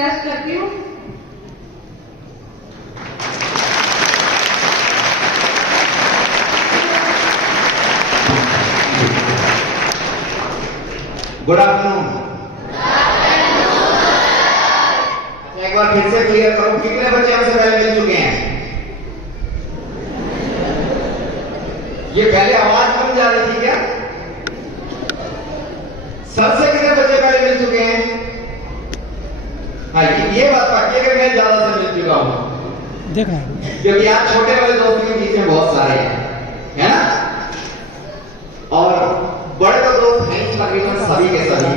Request करती हूँ। Good afternoon. एक बार फिर से क्लियर करो, कितने बच्चे हमसे पहले मिल चुके हैं? ये पहले आवाज कम जा रही थी क्या? सबसे कितने बच्चे पहले मिल चुके हैं? हाँ, ये बात पक्की है कि मैं ज्यादा से मिल चुका हूं, देखना क्योंकि आज छोटे वाले दोस्तों के बीच में बहुत सारे हैं, है ना? और बड़े तो दोस्त हैं तकरीबन सभी के सभी,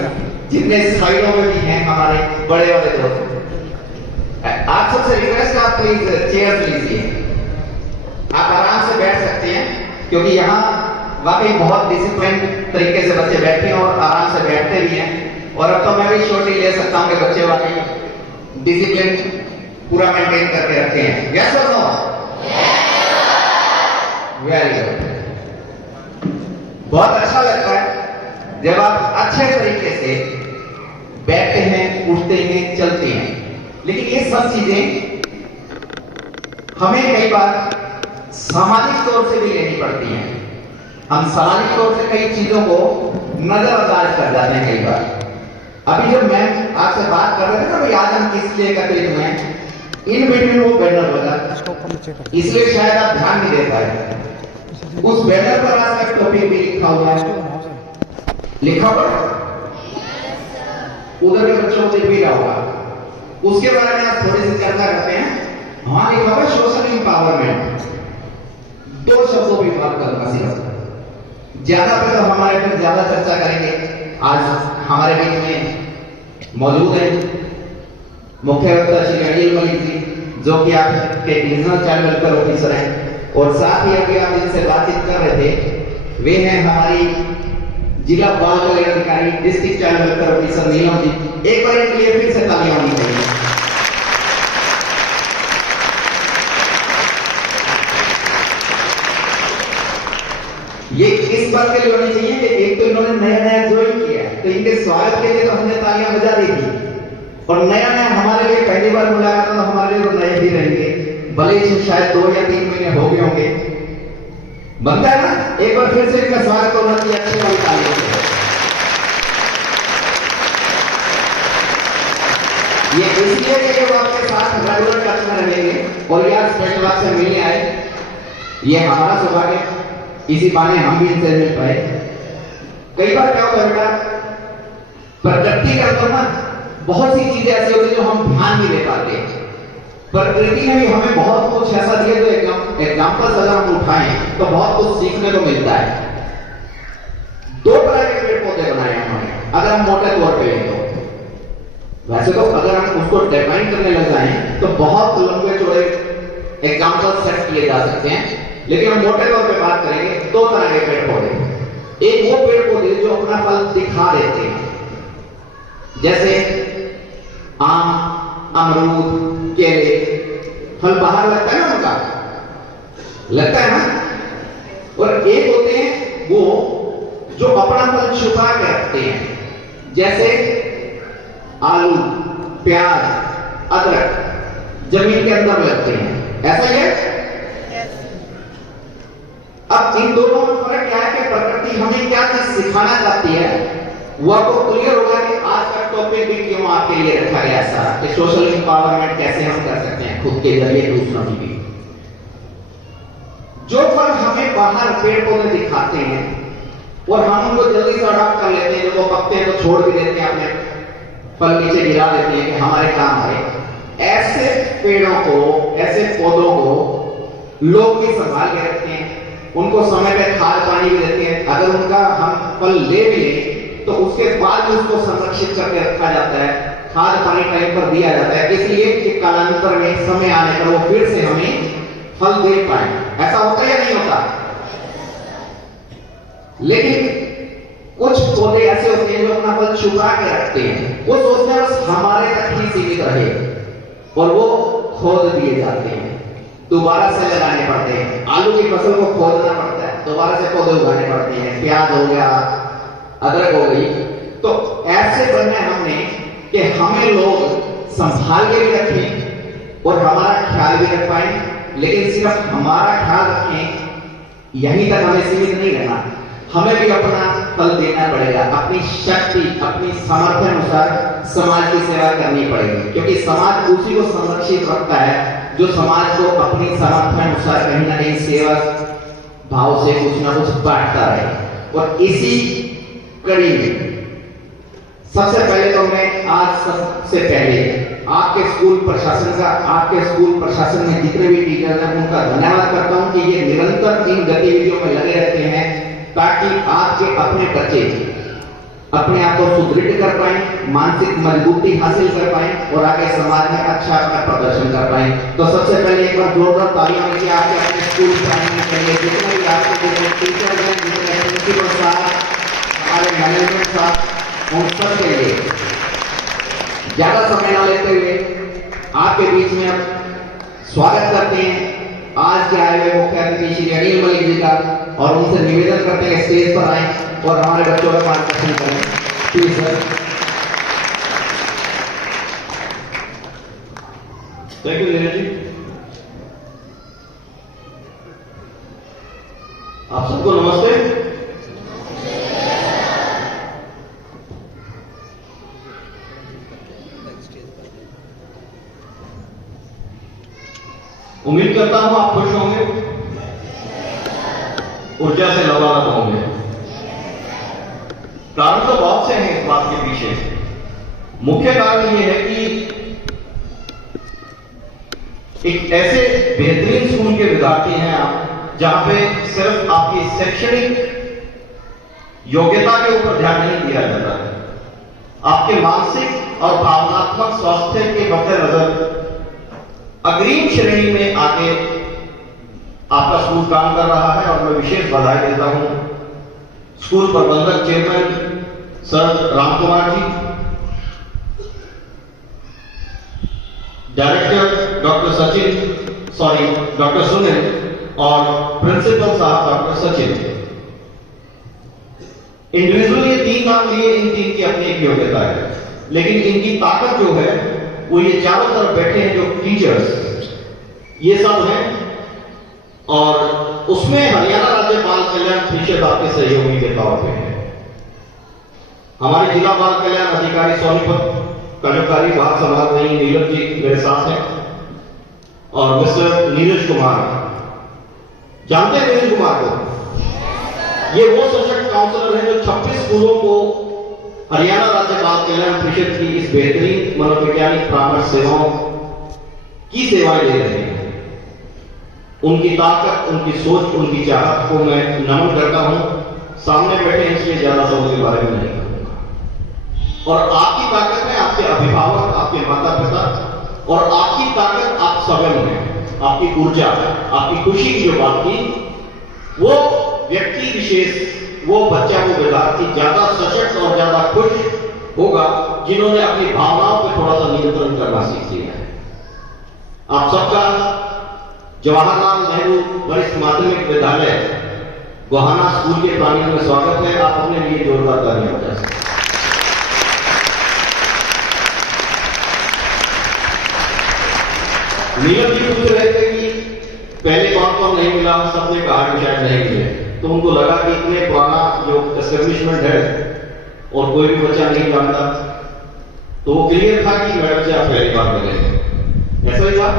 जितने साइडों में भी हैं हमारे बड़े वाले दोस्त। आप सबसे रिक्वेस्ट, आप प्लीज चेयर लीजिए, आप आराम से बैठ सकते हैं, क्योंकि यहाँ वाकई बहुत डिसिप्लिन तरीके से बच्चे बैठे हैं और आराम से बैठते भी हैं। और अब तो मैं भी श्योरिटी ले सकता हूँ कि बच्चे वाकई डिसिप्लिन पूरा मेंटेन करके रखते हैं। यस और नो? Very good. बहुत अच्छा लगता है जब आप अच्छे तरीके से बैठते हैं, उठते हैं, चलते हैं। लेकिन ये सब चीजें हमें कई बार सामाजिक तौर से भी लेनी पड़ती हैं। हम सामाजिक तौर से कई चीजों को नजरअंदाज कर जाते हैं कई बार। अभी जब मैं आपसे बात कर रहे थे ना भाई आज हम किस लिए एकत्रित हुए हैं, इन बिटवीन वो बैनर लगा, इसलिए शायद आप ध्यान नहीं दे पाए। उस बैनर पर आज का टॉपिक भी लिखा हुआ है, लिखा हुआ उधर के बच्चों को भी रहा होगा, उसके बारे में आप थोड़ी सी चर्चा करते हैं। वहां लिखा हुआ सोशल इंपावरमेंट। दो शब्दों पर बात करूंगा सिर्फ, ज्यादा पे तो हमारे फिर ज्यादा चर्चा करेंगे। आज हमारे बीच में मौजूद है मुख्य वक्ता श्री अनिल मलिक जी, जो कि आपके रीजनल चाइल्ड वेलफेयर ऑफिसर हैं, और साथ ही अभी आप जिनसे बातचीत कर रहे थे वे हैं हमारी जिला बाल कल्याण अधिकारी district child welfare officer Neelam ji. एक बार इनके लिए फिर से तालियां होनी चाहिए। ये इस बात के लिए होनी चाहिए कि एक तो इन्होंने नया नया ज्वाइन किया, तो इनके स्वागत के लिए तो हमने तालियां बजा दी थी, और नया नया हमारे लिए पहली बार मुलाकात तो हमारे लिए तो नए भी रहेंगे, भले ही शायद 2 या 3 महीने हो गए होंगे। बनता है ना? एक बार फिर से इनका स्वागत होना चाहिए अच्छी वाली तालियों से। ये इसलिए कि वो आपके साथ रेगुलर टच में रहेंगे और यार स्पेशल आपसे मिलने आए, ये हमारा सौभाग्य, इसी बहाने हम भी इनसे मिल पाए। कई बार क्या होता है बेटा, प्रकृति के अंदर ना बहुत सी चीजें ऐसी होती है जो हम ध्यान नहीं दे पाते। प्रकृति ने भी हमें बहुत कुछ ऐसा दिया जो एग्जाम्पल्स अगर हम उठाएं तो बहुत कुछ सीखने को मिलता है। 2 तरह के पेड़ पौधे बनाए उन्होंने, अगर हम मोटे तौर पे लें तो। वैसे तो अगर हम उसको डिफाइन करने लग जाएं तो बहुत लंबे चौड़े एग्जाम्पल सेट किए जा सकते हैं, लेकिन हम मोटे तौर पे बात करेंगे 2 तरह के पेड़ पौधे। एक वो पेड़ पौधे जो अपना फल दिखा देते हैं, जैसे आम, अमरूद, केले, फल बाहर लगता है ना उनका, लगता है ना। और एक होते हैं वो जो अपना फल छुपा के रखते हैं, जैसे आलू, प्याज, अदरक जमीन के अंदर लगते हैं, ऐसा ही है। अब इन दोनों में फर्क क्या है कि प्रकृति हमें क्या चीज सिखाना चाहती है, वो आपको क्लियर होगा कि आज का टॉपिक भी क्यों आपके लिए रखा गया ऐसा कि सोशल इंपावरमेंट कैसे हम कर सकते हैं खुद के जरिए दूसरों की भी। जो फल हमें बाहर पेड़ पौधे दिखाते हैं और हम उनको जल्दी से अडॉप्ट कर लेते हैं, जब वो पकते हैं तो छोड़ भी देते हैं, अपने फल नीचे गिरा देते हैं कि हमारे काम आए। ऐसे पेड़ों को, ऐसे पौधों को लोग भी संभाल के रखते हैं, उनको समय पे खाद पानी भी देते हैं। अगर उनका हम फल ले भी लें तो उसके बाद भी उसको संरक्षित करके रखा जाता है, खाद पानी टाइम पर दिया जाता है, इसलिए कि कालांतर में समय आने पर वो फिर से हमें फल दे पाए। ऐसा होता या नहीं होता? लेकिन कुछ पौधे ऐसे होते हैं जो अपना फल छुपा के रखते हैं, वो सोचते हैं बस हमारे तक ही सीमित रहे, और वो खोद दिए जाते हैं, दोबारा से लगाने पड़ते हैं। आलू की फसल को खोदना पड़ता है, दोबारा से पौधे उगाने पड़ते हैं। प्याज हो गया, अदरक हो गई, तो ऐसे बनना है हमने कि हमें लोग संभाल के भी रखें और हमारा ख्याल भी रख पाए। लेकिन सिर्फ हमारा ख्याल रखें यहीं तक हमें सीमित नहीं रहना, हमें भी अपना फल देना पड़ेगा, अपनी शक्ति अपनी सामर्थ्य अनुसार समाज की सेवा करनी पड़ेगी, क्योंकि समाज उसी को संरक्षित रखता है जो समाज को अपनी सामर्थ्य अनुसार कहीं ना कहीं सेवा भाव से कुछ ना कुछ बांटता रहे। और इसी कड़ी में सबसे पहले तो मैं आज सबसे पहले आपके स्कूल प्रशासन में जितने भी टीचर हैं उनका धन्यवाद करता हूं कि ये निरंतर इन गतिविधियों में लगे रहते हैं ताकि आपके अपने बच्चे अपने आप को सुदृढ़ कर पाए, मानसिक मजबूती हासिल कर पाए और आगे समाज में अच्छा अपना प्रदर्शन कर पाए। तो सबसे पहले एक बार जोरदार तालियां दीजिए आपके अपने स्कूल पढ़ाने के लिए, जितने भी आपके टीचर हैं, जितने प्रिंसिपल साहब, हमारे मैनेजमेंट साहब, उन सब के लिए ज्यादा समय न लेते हुए आपके बीच में अब स्वागत करते हैं आज के आए हुए मुख्य अतिथि श्री अनिल मलिक जी का, और उनसे निवेदन करते हैं स्टेज पर आए और हमारे बच्चों का मार्गदर्शन करें। Please sir. Thank you Neeraj ji. आप सबको नमस्ते। उम्मीद करता हूं आप खुश होंगे, ऊर्जा से लबालब होंगे। कारण तो बहुत से हैं इस बात के पीछे। मुख्य कारण यह है कि एक ऐसे बेहतरीन स्कूल के विद्यार्थी हैं आप, जहां पे सिर्फ आपकी शैक्षणिक योग्यता के ऊपर ध्यान नहीं दिया जाता है, आपके मानसिक और भावनात्मक स्वास्थ्य के मद्देनजर अग्रिम श्रेणी में आके आपका स्कूल काम कर रहा है। और मैं विशेष बधाई देता हूं स्कूल प्रबंधक चेयरमैन सर रामकुमार जी, डायरेक्टर डॉक्टर सुनील और प्रिंसिपल साहब डॉक्टर सचिन। इंडिविजुअली ये तीन नाम लिए, इन तीन की अपनी एक योग्यता है, लेकिन इनकी ताकत जो है वो ये चारों तरफ बैठे हैं जो टीचर्स ये सब हैं, और उसमें हरियाणा राज्य बाल कल्याण परिषद आपके सहयोगी के तौर पे है। हमारे जिला बाल कल्याण अधिकारी सोनीपत का जो कार्यभार संभाल रही नीरज जी मेरे साथ हैं, और मिस्टर नीरज कुमार, जानते हैं नीरज कुमार को? ये वो सशक्त काउंसलर हैं जो 26 स्कूलों को हरियाणा राज्य बाल कल्याण परिषद की इस बेहतरीन मनोवैज्ञानिक परामर्श सेवाओं की सेवाएं दे रहे हैं। उनकी ताकत, उनकी सोच, उनकी चाहत को मैं नमन करता हूं। सामने बैठे हैं इसलिए ज्यादा सब के बारे में नहीं कहूंगा। और आपकी ताकत है आपके अभिभावक, आपके माता पिता, और आपकी ताकत आप स्वयं में, आपकी ऊर्जा, आपकी खुशी की जो बात की, वो व्यक्ति विशेष, वो बच्चा, वो विद्यार्थी ज्यादा सशक्त और ज्यादा खुश होगा जिन्होंने अपनी भावनाओं पर थोड़ा सा नियंत्रण करना सीख लिया है। आप सबका जवाहरलाल नेहरू वरिष्ठ माध्यमिक विद्यालय गोहाना स्कूल के प्रांगण में स्वागत है। आप अपने लिए जोरदार तालियां बजा सकते हैं। नीरज जी पूछ रहे थे कि पहले कौन कौन नहीं मिला, सबने कहा कि शायद नहीं मिले, तो उनको लगा कि इतने पुराना जो एस्टेब्लिशमेंट है और कोई भी बच्चा नहीं जानता, तो वो क्लियर था कि मैडम से आप पहली बार मिले, ऐसा ही था।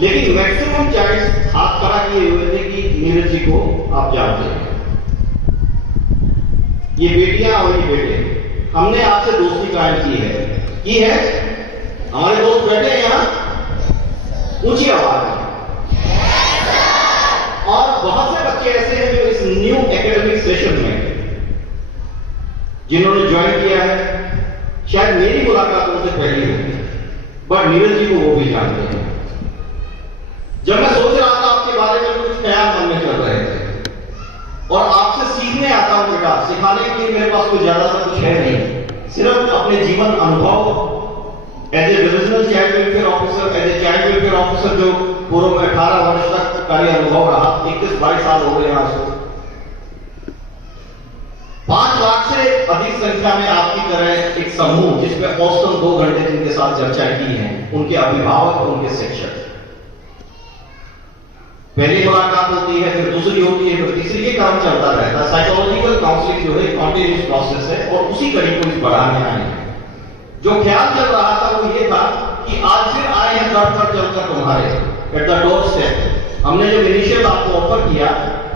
लेकिन मैक्सिमम चाइल्ड हाथ खड़ा किए हुए थे कि नीरज जी को आप जानते हैं। ये बेटियां और ये बेटे, हमने आपसे दोस्ती कायम की है। हमारे दोस्त बैठे हैं यहां, ऊंची आवाज में। और बहुत से बच्चे ऐसे हैं जो इस न्यू एकेडमिक सेशन में जिन्होंने ज्वाइन किया है, शायद मेरी मुलाकात उनसे पहली होगी, बट नीरज जी को वो भी जानते हैं। जब मैं सोच रहा था आपके बारे में कुछ ख्याल मन में चल रहे थे, और आपसे सीखने आता हूं बेटा, सिखाने के लिए मेरे पास कोई ज्यादा सा कुछ है नहीं, सिर्फ अपने जीवन अनुभव as a divisional child welfare officer, as a child welfare officer जो पूर्व में 18 वर्ष तक कार्य अनुभव रहा, 21-22 साल हो गए यहाँ से। 5 लाख से अधिक संख्या में आपकी तरह एक समूह जिसमें औसतन 2 घंटे जिनके साथ चर्चा की है, उनके अभिभावक और उनके शिक्षक, पहली मुलाकात होती है, फिर दूसरी होती है, फिर तीसरी, के काम चलता रहता है। साइकोलॉजिकल काउंसलिंग जो है कॉन्टिन्यूस प्रोसेस है और उसी कड़ी को इस बढ़ाने आए हैं। जो ख्याल चल रहा था वो ये था कि आज फिर आए हैं दर पर चलकर तुम्हारे, एट द डोर स्टेप। हमने जब इनिशियल आपको ऑफर किया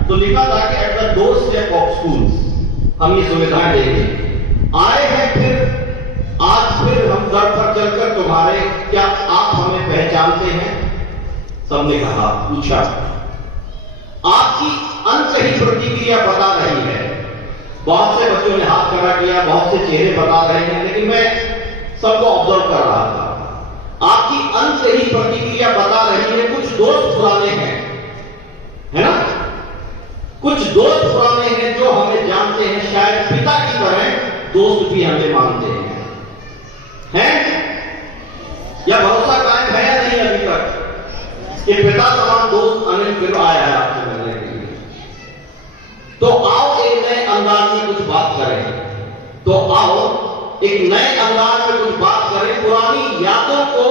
तो लिखा था कि at the door step of schools हम ये सुविधाएं देंगे। आए हैं फिर आज फिर हम दर पर चलकर तुम्हारे, क्या आप हमें पहचानते हैं? सबने कहा, पूछा। आपकी अनकही प्रतिक्रिया बता रही है। बहुत से बच्चों ने हाथ खड़ा किया, बहुत से चेहरे बता रहे हैं, लेकिन मैं सबको ऑब्जर्व कर रहा था। आपकी अनकही प्रतिक्रिया बता रही है कुछ दोस्त पुराने हैं, है ना? कुछ दोस्त पुराने हैं जो हमें जानते हैं, शायद पिता की तरह दोस्त भी हमें मानते हैं? या भरोसा कायम है या नहीं अभी तक कि पिता समान दोस्त अनिल फिर आया है आपसे मिलने के लिए? तो आओ एक नए अंदाज में कुछ बात करें। तो आओ एक नए अंदाज में कुछ बात करें, पुरानी यादों को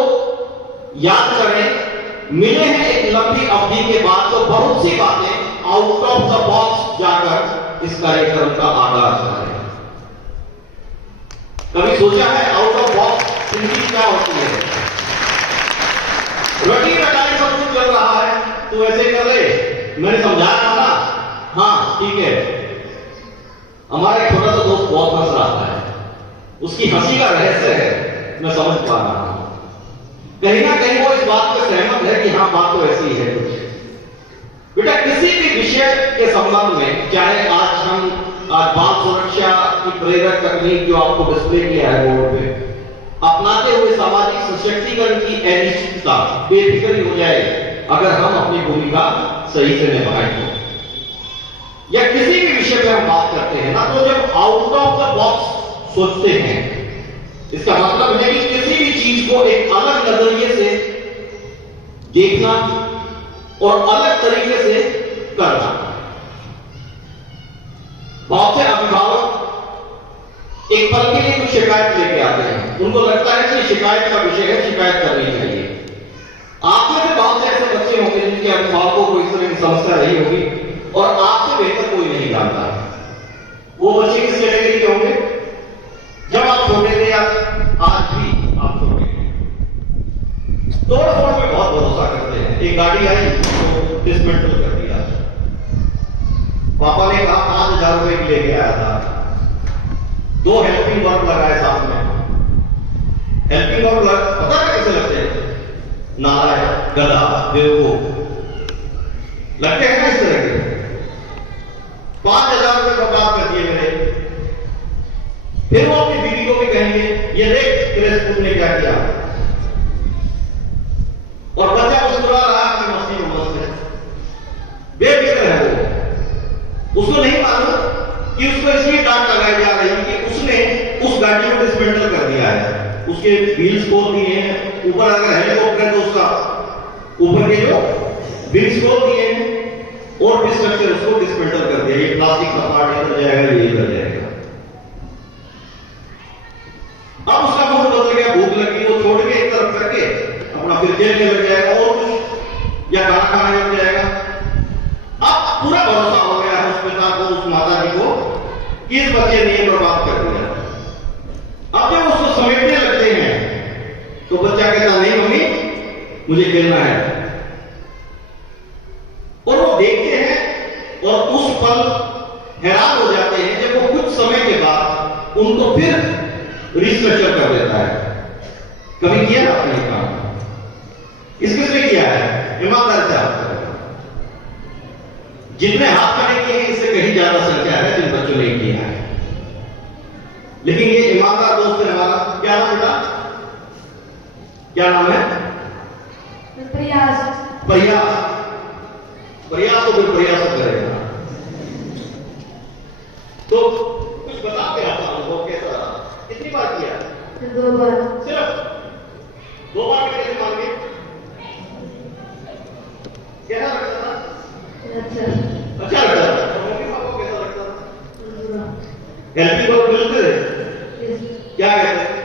याद करें। मिले हैं एक लंबी अवधि के बाद तो बहुत सी बातें आउट ऑफ द बॉक्स जाकर इस कार्यक्रम का आगाज करें। कभी सोचा है आउट ऑफ बॉक्स थिंकिंग क्या होती है? रटी रटाई सब कुछ चल रहा है, तू ऐसे कर ले, मैंने समझाया था ना, हाँ ठीक है। हमारा एक छोटा सा दोस्त बहुत हंस रहा है, उसकी हंसी का रहस्य है मैं समझ पा रहा हूं। कहीं ना कहीं वो इस बात पर सहमत है कि हाँ बात तो ऐसी है कुछ। बेटा किसी भी विषय के संबंध में, चाहे आज बाल सुरक्षा की प्रेरक तकनीक जो आपको डिस्प्ले किया है बोर्ड पे, अपनाते हुए सामाजिक सशक्तिकरण की अनिश्चितता बेफिक्री हो जाए अगर हम अपनी भूमिका सही से निभाएं तो। या किसी भी विषय पे हम बात करते हैं ना, तो जब आउट ऑफ द बॉक्स सोचते हैं, इसका मतलब है कि किसी भी चीज को एक अलग नजरिए से देखना और अलग तरीके से करना। बहुत से अभिभावक एक पल के लिए कुछ शिकायत लेके आते हैं, उनको लगता है कि शिकायत का विषय है, शिकायत करनी चाहिए। आप में से बहुत से ऐसे बच्चे होंगे जिनके अभिभावकों को इस तरह की समस्या रही होगी और आपसे बेहतर कोई नहीं जानता। वो बच्चे किस कैटेगरी के होंगे? जब आप छोटे थे या आज भी आप छोटे हैं, तोड़ फोड़ में बहुत भरोसा करते हैं। एक गाड़ी आई तो डिसमेंटल कर दिया, पापा ने कहा 5,000 रुपए की लेके आया था, 2 हेल्पिंग वर्क लगाए साथ में। हेल्पिंग वर्क पता है कैसे लगते हैं? नारायण, गधा, बेवकूफ लगते हैं ना इस तरह के। 5,000 रुपए बर्बाद कर दिए मेरे। फिर वो अपनी बीवी को भी कहेंगे, ये देख तेरे स्कूल ने क्या किया, और बच्चा मुस्कुरा रहा कि मस्ती को मस्त है, बेफिक्र है वो। उसको नहीं मालूम कि उसको इसलिए डांट लगाई जा रही है कि उसने उस गाड़ी को डिसमेंटल कर दिया है, उसके व्हील्स खोल दिए हैं, ऊपर अगर हेलीकॉप्टर तो उसका ऊपर के जो व्हील्स खोल दिए हैं और भी स्ट्रक्चर उसको डिसमेंटल कर दिया। ये प्लास्टिक का पार्ट इधर जाएगा, ये इधर जाएगा। अब उसका मूड बदल गया, भूख लगी, वो छोड़ के एक तरफ करके अपना फिर खेलने लग जाएगा और कुछ या खाना खाने लग जाएगा। अब पूरा भरोसा हो गया है उस पिता को, उस माता जी को कि इस बच्चे ने बर्बाद कर दिया। अब जब उसको समेटने लगते हैं तो बच्चा कहता नहीं मम्मी मुझे खेलना है, और वो देखते हैं और उस पल हैरान हो जाते हैं जब वो कुछ समय के बाद उनको फिर रिस्ट्रक्चर कर देता है। कभी किया ना आपने काम? इस किसने किया है? ईमानदार से जितने हाथ खड़े किए हैं इससे कहीं ज्यादा संख्या है जिन बच्चों ने किया है। लेकिन ये ईमानदार दोस्त है हमारा। क्या नाम बेटा? क्या नाम है? प्रयास। प्रयास। प्रयास तो फिर प्रयास करेगा। तो कुछ बताते आप अनुभव कैसा? कितनी बार किया? 2 बार। सिर्फ 2 बार में कैसे मान गए? कैसा लगता था? अच्छा अच्छा लगता था। मम्मी पापा को कैसा लगता था? एलपी को मिलते थे, क्या कहते हैं?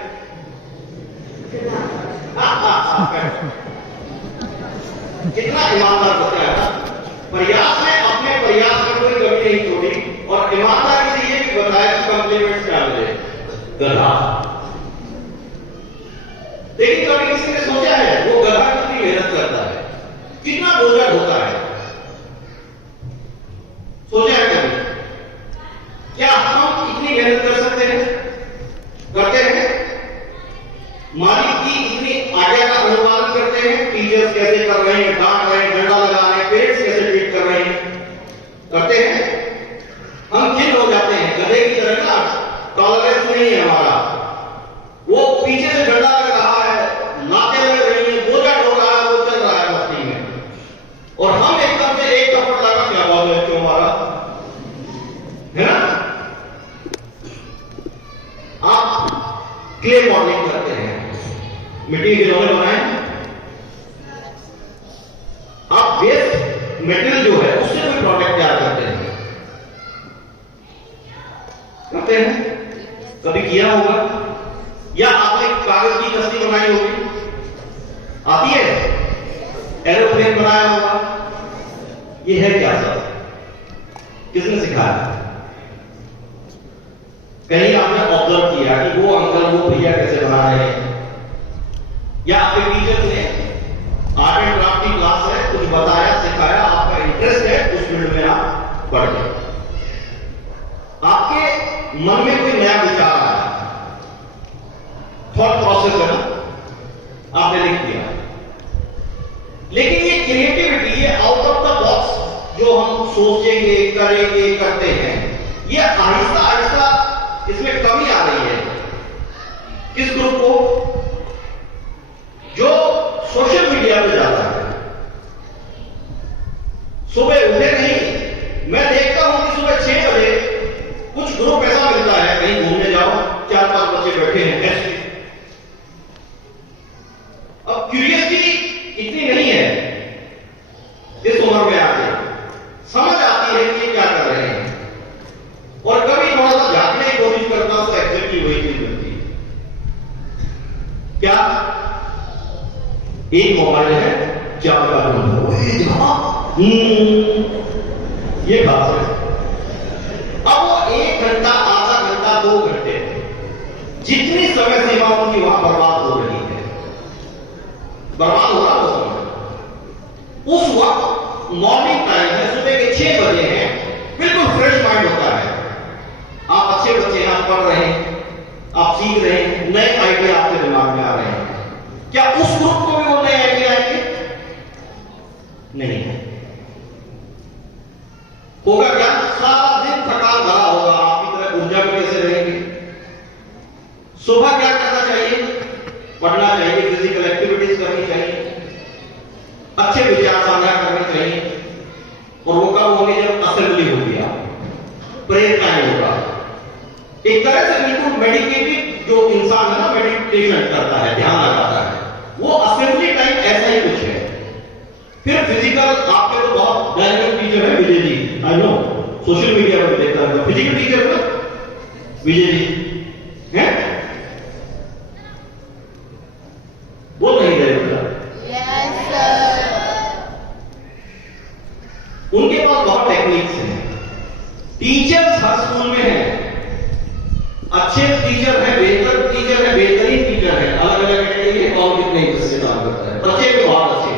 कितना ईमानदार होता है ना, प्रयास में अपने प्रयास में कोई कमी नहीं छोड़ी और ईमानदारी से ये भी बताया कि कॉम्प्लीमेंट क्या मिले, गधा। लेकिन कभी किसी ने सोचा है वो गधा कितनी मेहनत करता है, कितना बोझा होता है? सोचा है कभी? क्या हम इतनी मेहनत कर सकते हैं? करते हैं? मालिक की इतनी आज्ञा का अनुपालन करते हैं? टीचर्स कैसे कर रहे हैं, डांट रहे हैं, डंडा लगा रहे हैं, पेरेंट्स कैसे ट्रीट कर रहे हैं, करते हैं? हम खिन्न हो जाते हैं, गधे की तरह ना, टॉलरेंस नहीं है हमारा। वो पीछे से डंडा लग रहा है, लातें लग रही है, बोझा ढो रहा है, वो चल रहा है मस्ती में, और हम एकदम से एक थप्पड़ लगा, क्या बात है, क्यों मारा, है ना? आप क्ले मॉडलिंग करते हैं, मिट्टी के खिलौने बनाए, आप वेस्ट मेटेरियल जो है उससे कोई प्रोडक्ट तैयार करते हैं, करते हैं? कभी किया होगा? या आपने कागज की कश्ती बनाई होगी, आती है? एरोप्लेन बनाया होगा? ये है क्या सब? किसने सिखाया? कहीं आपने ऑब्जर्व किया कि वो अंकल वो भैया कैसे बना रहे हैं, या आपके टीचर ने आर्ट एंड क्राफ्ट की क्लास है, कुछ बताया, सिखाया, आपका इंटरेस्ट है उस फील्ड में, आप पढ़ गए, आपके मन में कोई नया विचार आया, थॉट प्रोसेस है ना, आपने लिख दिया। लेकिन ये क्रिएटिविटी, ये आउट ऑफ द बॉक्स जो हम सोचेंगे, करेंगे, करते हैं, ये आहिस्ता आहिस्ता इसमें कमी आ रही है। किस ग्रुप को? जो सोशल मीडिया पे जाता है, सुबह उठे नहीं, मैं देखता हूं कि सुबह 6 बजे कुछ ग्रुप ऐसा मिलता है, कहीं घूमने जाओ, 4-5 बच्चे बैठे हैं ऐसे। अब क्यूरियसिटी इतनी नहीं है इस उम्र में आके, समझ आती है कि ये क्या कर रहे हैं, और कभी थोड़ा सा झांकने की कोशिश करता हूं तो एग्जैक्टली वही चीज मिलती है। क्या? एक मोबाइल है, 4 का नंबर, ये बात है। अब वो 1 घंटा, आधा घंटा, 2 घंटे, जितनी समय सीमा उनकी वहां बर्बाद हो रही है, बर्बाद हो रहा वो समय। उस वक्त मॉर्निंग टाइम है, सुबह के 6 बजे हैं, बिल्कुल फ्रेश माइंड होता है, आप अच्छे बच्चे हैं, आप पढ़ रहे हैं, आप सीख रहे हैं, नए आइडिया आपके दिमाग में आ रहे हैं। क्या उस ग्रुप को भी वो नए आइडिया आएंगे? नहीं होगा। क्या सारा दिन थकान भरा होगा, आपकी तरह ऊर्जा में कैसे रहेंगे? सुबह क्या करना चाहिए? पढ़ना चाहिए, फिजिकल एक्टिविटीज करनी चाहिए, अच्छे विचार साझा करने चाहिए, और वो कब होंगे? जब असेंबली होगी, प्रेयर टाइम होगा। एक तरह से बिल्कुल मेडिटेटिव जो इंसान है ना, मेडिटेशन करता है, ध्यान लगाता है, वो असेंबली टाइम ऐसा ही कुछ है। फिर फिजिकल, आपके तो बहुत डायनेमिक टीचर है Vijay ji, I know, social media पर देखता है, फिजिकल टीचर है ना विजय जी, हैं? वो नहीं दे बेटा, उनके पास बहुत टेक्निक्स हैं। टीचर्स हर स्कूल में हैं, अच्छे टीचर हैं, बेहतर टीचर हैं, बेहतरीन टीचर हैं, अलग अलग कैटेगरी और कितने इंटरेस्ट काम करता है, बच्चे भी बहुत अच्छे हैं।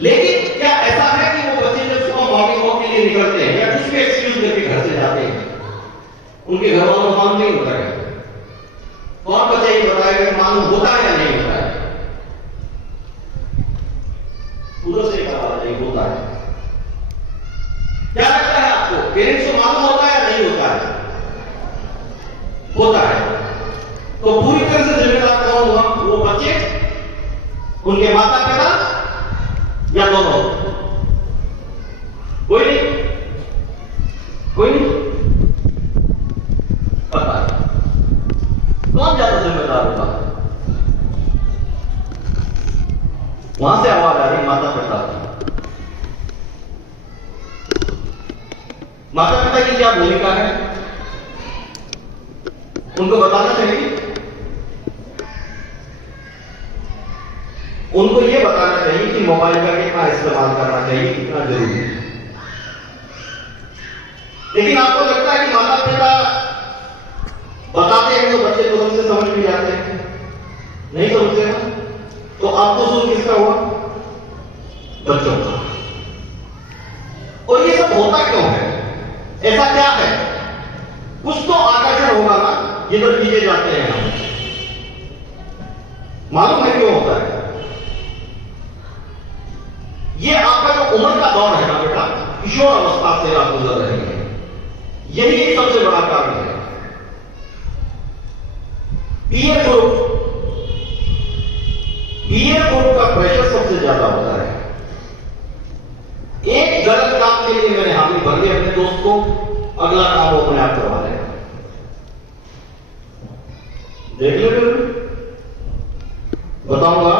लेकिन क्या ऐसा है कि वो बच्चे जब सुबह मॉर्निंग वॉक के लिए निकलते हैं, या कुछ भी एक्सक्यूज करके घर से जाते हैं, उनके घर वालों को मालूम नहीं होता है? कौन बच्चा ये बताएगा मालूम होता है या नहीं होता है? पूरा से होता है। क्या लगता है आपको, पेरेंट्स को मालूम होता है या नहीं होता है? होता है। तो पूरी तरह से जिम्मेदार कौन हुआ? वो बच्चे, उनके माता पिता, या दोनों? कोई नहीं, कोई नहीं पता है कौन ज्यादा जिम्मेदार होगा? वहां से आवाज आ रही माता पिता की। माता पिता की क्या भूमिका है? उनको बताना चाहिए, उनको यह बताना चाहिए कि मोबाइल का कितना इस्तेमाल करना चाहिए, कितना जरूरी है। लेकिन आपको लगता है कि माता पिता बताते हैं तो बच्चे तुरंत से समझ भी जाते हैं? नहीं समझते ना? तो आपको कसूर किसका हुआ? बच्चों का। और ये सब होता क्यों है? ऐसा क्या है? कुछ तो आकर्षण होगा ना जिधर खींचे जाते हैं हम। मालूम है क्यों होता है? ये आपका जो उम्र का दौर है ना बेटा, किशोर अवस्था से आप गुजर रहे हैं, यही एक सबसे बड़ा कारण है। पीयर ग्रुप का प्रेशर सबसे ज्यादा होता है। एक गलत काम के लिए मैंने हामी भर दी अपने दोस्त को, अगला काम वो अपने आप करवा लेगा। देख लो बताऊंगा।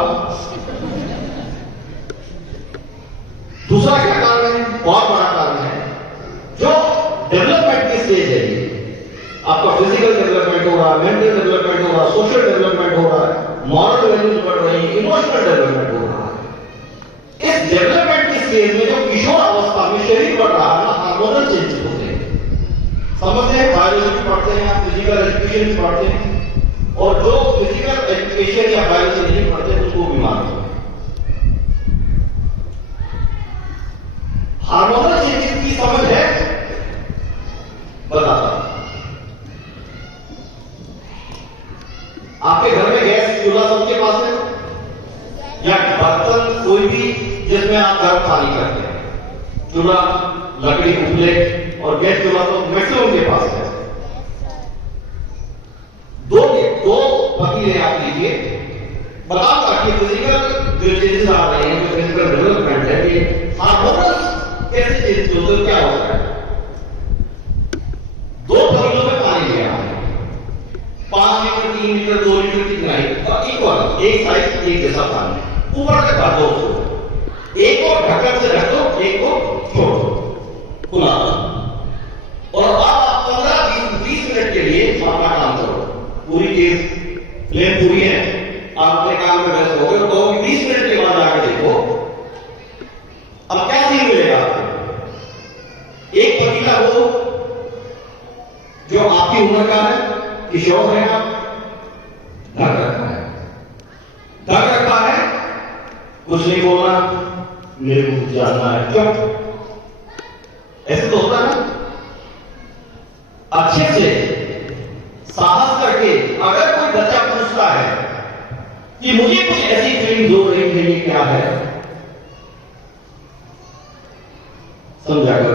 दूसरा क्या कारण है? बहुत बड़ा कारण है, जो डेवलपमेंट की स्टेज है ये, आपका फिजिकल डेवलपमेंट हो रहा है, मेंटल डेवलपमेंट हो रहा है, सोशल डेवलपमेंट हो रहा है, मॉरल वैल्यूज बढ़ रही है, इमोशनल डेवलपमेंट हो रहा है। इस डेवलपमेंट की स्टेज में जो किशोर अवस्था में शरीर बढ़ रहा है ना, हार्मोनल चेंजेस होते हैं। समझते हैं? बायोलॉजी पढ़ते हैं आप, फिजिकल एजुकेशन पढ़ते हैं, और जो फिजिकल एजुकेशन या बायोलॉजी नहीं पढ़ते उसको बीमार होते हैं। हार्मोनल चेंजेस की समझ है? बताता। आपके घर में गैस चूल्हा सबके पास है? या बर्तन कोई भी जिसमें आप गर्म पानी करते हैं, चूल्हा, लकड़ी, उपले और गैस चूल्हा तो मैक्सिमम के पास है। दो पतीले आप लीजिए, बताओ कि फिजिकल जो चेंजेस आ रहे हैं, जो फिजिकल डेवलपमेंट है, ये हार्मोनल कैसे चेंज होते हैं, क्या होता है? दो पतीलों में पानी लिया है, 5 लीटर, 3 लीटर, 2 लीटर की नहीं, और इक्वल एक साइज एक जैसा पानी ऊपर से भर दो उसको, एक को ढक्कन से ढक दो, एक को छोड़ दो खुला, और अब आप 15-20 मिनट के लिए अपना काम करो। पूरी चीज लेन पूरी है, आप अपने काम में व्यस्त हो गए, तो 20 मिनट के बाद आके देखो अब क्या सीन मिलेगा आपको। एक पतीला हो जो आपकी उम्र का है, किशोर है, आप ढक रखा है, ढक रखा है, कुछ नहीं बोलना, मेरे को जानना है क्यों? ऐसे तो होता है ना। अच्छे से साहस करके अगर कोई बच्चा पूछता है कि मुझे कुछ ऐसी फीलिंग हो रही है, ये क्या है, समझाकर,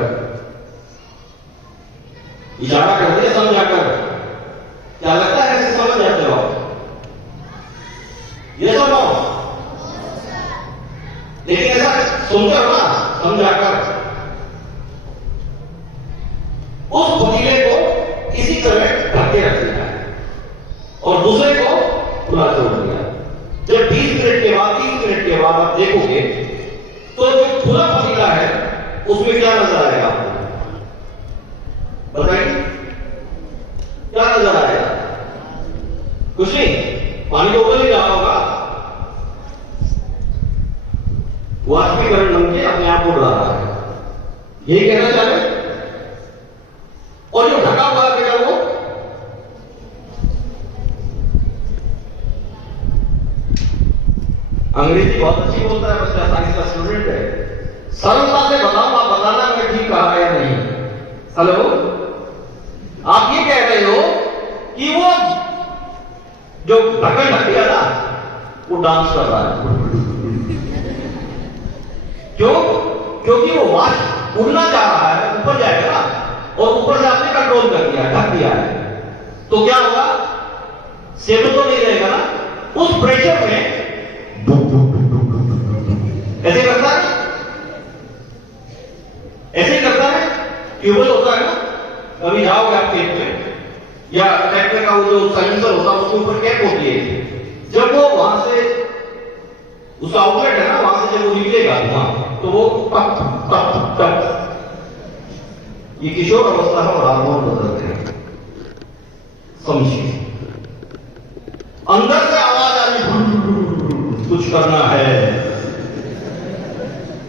इशारा कर दिया समझाकर, क्या लगता है ऐसे समझ जाते हो? ये सुनो, लेकिन ऐसा सुनते हो ना, समझाकर उस पतीले को इसी तरह ढक के रख दिया और दूसरे को खुला छोड़ दिया। जब 20 मिनट के बाद, 30 मिनट के बाद आप देखोगे तो जो खुला पतीला है उसमें क्या नजर आएगा आपको? बताइए, क्या नजर आएगा? कुछ नहीं, पानी तो ऊपर ही रहा होगा, वाष्पीकरण बन के अपने आप उड़ रहा है, यही कहना चाह रहे। और जो ढका हुआ है बेटा, वो अंग्रेजी बहुत अच्छी बोलता है बच्चा, साइंस का स्टूडेंट है। सरलता से बताओ, आप बताना मैं ठीक कहा या नहीं। हेलो, आप ये कह रहे हो कि वो जो ढक्कन ढक दिया ना, वो डांस कर रहा है। क्यों? क्योंकि वो वाष्प उड़ना चाह रहा है, ऊपर जाएगा ना, और ऊपर से आपने कंट्रोल कर दिया, ढक दिया है, तो क्या होगा? स्टेबल तो नहीं रहेगा ना, उस प्रेशर में ऐसे करता है, ऐसे करता है। ट्यूबवेल होता है ना, कभी जाओगे आप खेत में, या ट्रैक्टर का वो जो साइलेंसर होता है उसके ऊपर कैप होती है, जब वो वहां से उसका आउटलेट है ना, वहां से जब वो निकलेगा वहां, तो वो टप टप टप, ये किशोर अवस्था है और हार्मोन बदलते हैं। समझिए, अंदर से आवाज आ रही कुछ करना है,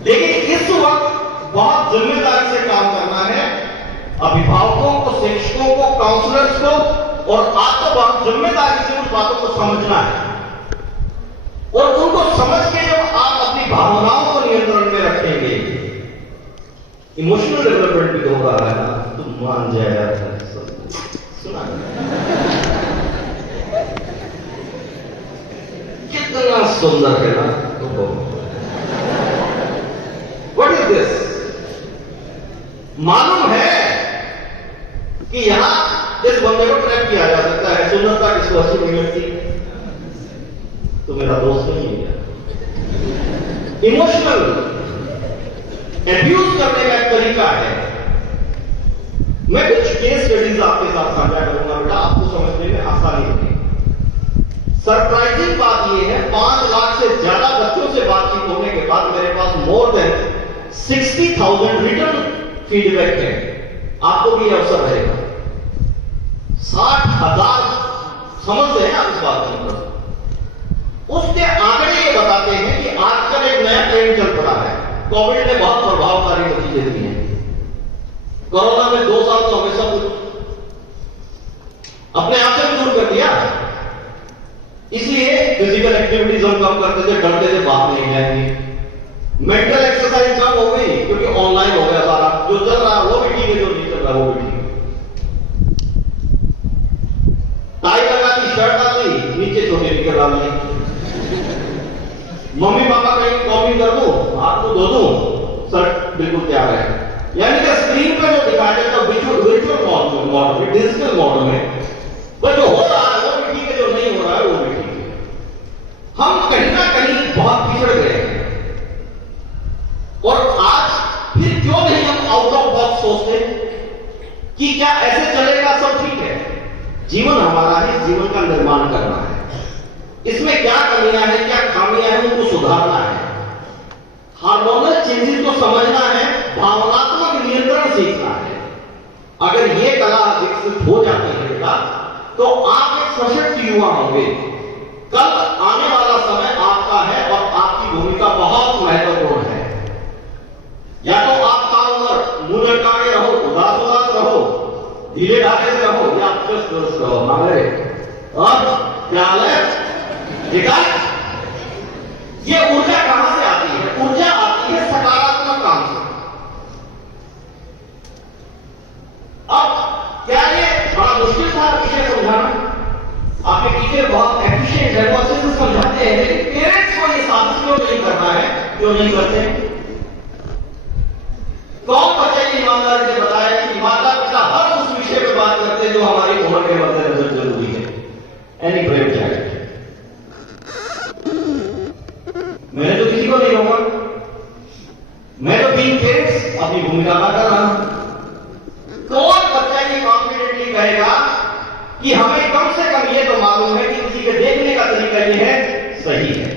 लेकिन इस वक्त बहुत जिम्मेदारी से काम करना है। अभिभावकों को, शिक्षकों को, काउंसलर्स को, और आपको बहुत जिम्मेदारी से उन बातों को समझना है, और उनको समझ के जब आप अपनी भावनाओं को नियंत्रण में रखेंगे, इमोशनल डेवलपमेंट भी हो रहा है ना, तो मान जाएगा। सुना कितना सुंदर है ना, व्हाट इज दिस? मालूम है कि यहां इस बंदे को ट्रैप किया जा सकता है, सुंदरता किसको अच्छी नहीं लगती तो मेरा दोस्त नहीं है। इमोशनल एब्यूज करने का एक तरीका है। मैं कुछ केस स्टडीज आपके साथ साझा करूंगा बेटा, आपको समझने में आसानी होगी। सरप्राइजिंग बात यह है, 5 लाख से ज्यादा बच्चों से बातचीत होने के बाद मेरे पास मोर देन 60,000 रिटर्न फीडबैक है। आपको भी अवसर रहेगा। 60,000 समझते हैं आप इस बात को? उसके आंकड़े ये बताते हैं कि आजकल एक नया ट्रेंड चल पड़ा है। कोविड ने बहुत प्रभावकारी नतीजे दिए हैं। कोरोना में 2 साल तो हमें सब अपने आप से भी दूर कर दिया, इसलिए फिजिकल एक्टिविटीज हम कम करते थे, डरते थे बात नहीं जाएंगे। मेंटल एक्सरसाइज कम हो गई क्योंकि ऑनलाइन हो गया सारा। जो चल रहा है वो भी ठीक है, जो नहीं चल रहा वो भी ठीक है। टाई लगा दी, शर्ट डाल दी, नीचे छोटे निकल डाल दी। मम्मी पापा कहीं कॉपी कर दो, हाथ को धो दो, शर्ट बिल्कुल तैयार है। यानी कि स्क्रीन पे जो दिखाया जाता है विजुअल मॉडल में, डिजिटल मॉडल में, पर जो हो रहा है वो भी ठीक है, जो नहीं हो रहा है वो भी ठीक है। हम कहीं ना कहीं बहुत पिछड़ गए हैं, और आज फिर क्यों नहीं हम आउट ऑफ बॉक्स सोचते कि क्या ऐसे चलेगा सब ठीक है। जीवन हमारा है, जीवन का निर्माण करना है। इसमें क्या कमियां हैं, क्या खामियां हैं, उनको सुधारना है। हार्मोनल चेंजेस को समझना है, भावनात्मक नियंत्रण सीखना है। अगर ये कला विकसित हो जाती है बेटा, तो आप एक सशक्त युवा होंगे। कल आने वाला समय आपका है और आपकी भूमिका बहुत महत्वपूर्ण है। या तो आप साल उम्र मुंह लटका के रहो, उदास उदास रहो, ढीले ढाले से रहो, या आप चुस्त दुरुस्त रहो। हमारे अब क्या है बेटा, ये ऊर्जा कहां से आती है? ऊर्जा आती है सकारात्मक काम से। अब क्या ये बड़ा मुश्किल था विषय समझाना? आपके टीचर बहुत एफिशिएंट है, वो अच्छे से समझाते हैं, लेकिन पेरेंट्स को ये साबित क्यों नहीं करना है, क्यों नहीं करते? कौन बच्चे ये ईमानदारी से बताया कि माता पिता हर उस विषय पर बात करते हैं जो हमारी उम्र के मद्देनजर जरूरी है? Any brave child. मैंने तो किसी को नहीं कहूंगा, मैं तो बीइंग पेरेंट्स अपनी भूमिका अदा कर रहा हूं। कौन बच्चा ये कॉन्फिडेंटली कहेगा कि हमें कम से कम ये तो मालूम है कि किसी के देखने का तरीका ये है, सही है,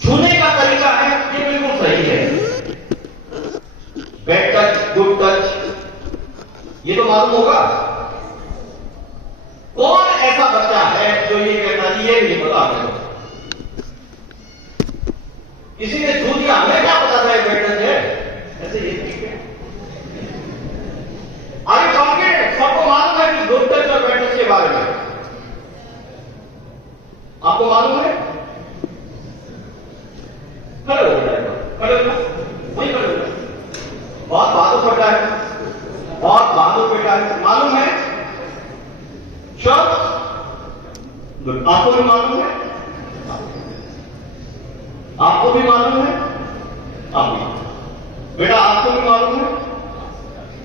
छूने का तरीका है, ये बिल्कुल सही है, बैड टच, गुड टच, ये तो मालूम होगा। कौन ऐसा बच्चा है जो ये कहता है ये नहीं पता आपको? किसी ने छू दिया, हमें क्या पता था बैड टच है, ऐसे ये ठीक है। आगे कॉन्फिडेंट, सबको मालूम है कि गुड टच और बैड टच के बारे में आपको मालूम है। खड़े हो जाएगा, खड़े हो वही खड़े हो। बहुत बहादुर फटा है, बहुत बहादुर बेटा है, मालूम है। शब्द आपको भी मालूम है, आपको भी मालूम है, आप भी बेटा आपको भी मालूम है,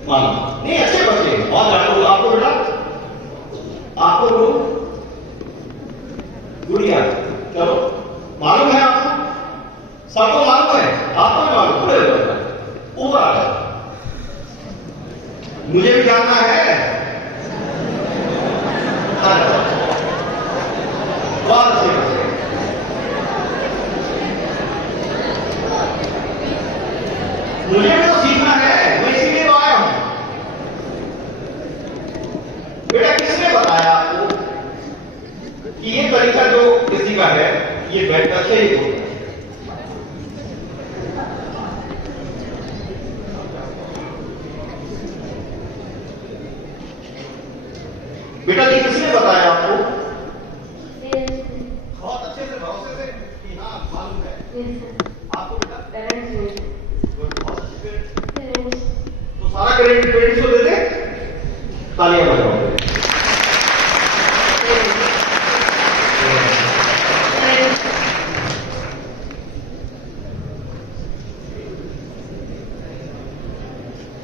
मालूम नहीं। ऐसे बच्चे बहुत जानते हो आपको बेटा, आपको गुड़िया, चलो मालूम है आपको, सबको मालूम है, आपको भी मालूम, पूरे ऊपर आ जाओ, मुझे भी जानना है। बहुत अच्छे बच्चे, मुझे भी तो सीखना है, मैं इसीलिए तो आया हूं। बेटा किसने बताया आपको ये बैड टच है, ये बोलता है। बेटा जी किसने बताया आपको? बहुत अच्छे से भरोसे से कि हाँ मालूम है आपको बेटा। बहुत अच्छे से तो सारा क्रेडिट पेरेंट्स को दे दे। तालियां बजाओ।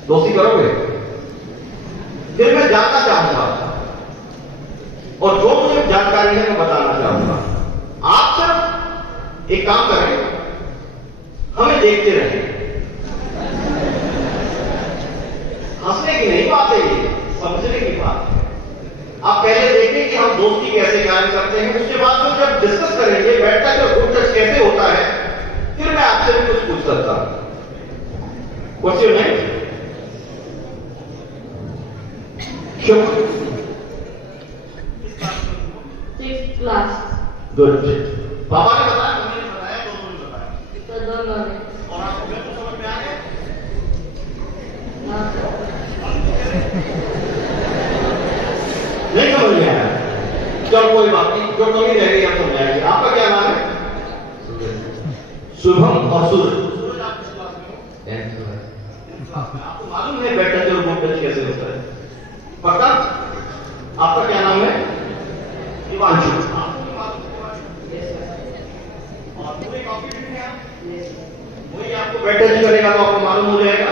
दोस्ती करोगे? फिर मैं जानना चाहूंगा और जो मुझे जानकारी है मैं बताना चाहूंगा। आप सिर्फ एक काम करें, हमें देखते रहें। हंसने की नहीं बात है, ये समझने की बात है। आप पहले देखें कि हम दोस्ती कैसे कायम करते हैं, उसके बाद फिर जब डिस्कस करेंगे बैड टच और गुड टच कैसे होता है, फिर मैं आपसे भी कुछ पूछ सकता हूं। What's your name? शुक्र। Class good. पापा ने बताया, मम्मी ने बताया, दोनों ने बताया, तो दोनों ने और आपको फिर तो समझ में आ गया? नहीं समझ में आया? चलो कोई बात नहीं, जो कमी रह गई हम समझाएंगे। आपका क्या नाम है? शुभम और सूरज। सूरज आप किस क्लास में हो? आपको मालूम है बैड टच और गुड टच कैसे होता है? पक्का? आपका क्या नाम है? दिवांशु। आपको भी मालूम है? और पूरे कॉन्फिडेंट हैं आप? वही आपको बैड टच करेगा तो आपको मालूम हो जाएगा।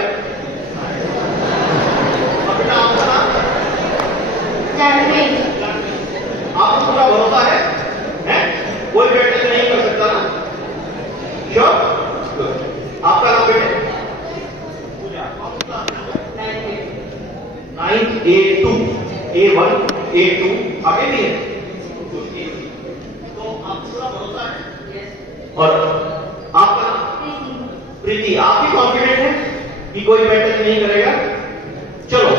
और बेटा आपका नाम? आपको पूरा भरोसा है? हैं? कोई बैड टच नहीं कर सकता ना? श्योर? आपका नाम बेटे? पूजा। 9 A2 A1 A2 आगे भी है तो आप पूरा भरोसा है? और आपका नाम? प्रीति। आप भी कॉन्फिडेंट हैं कि कोई बैड टच नहीं करेगा? चलो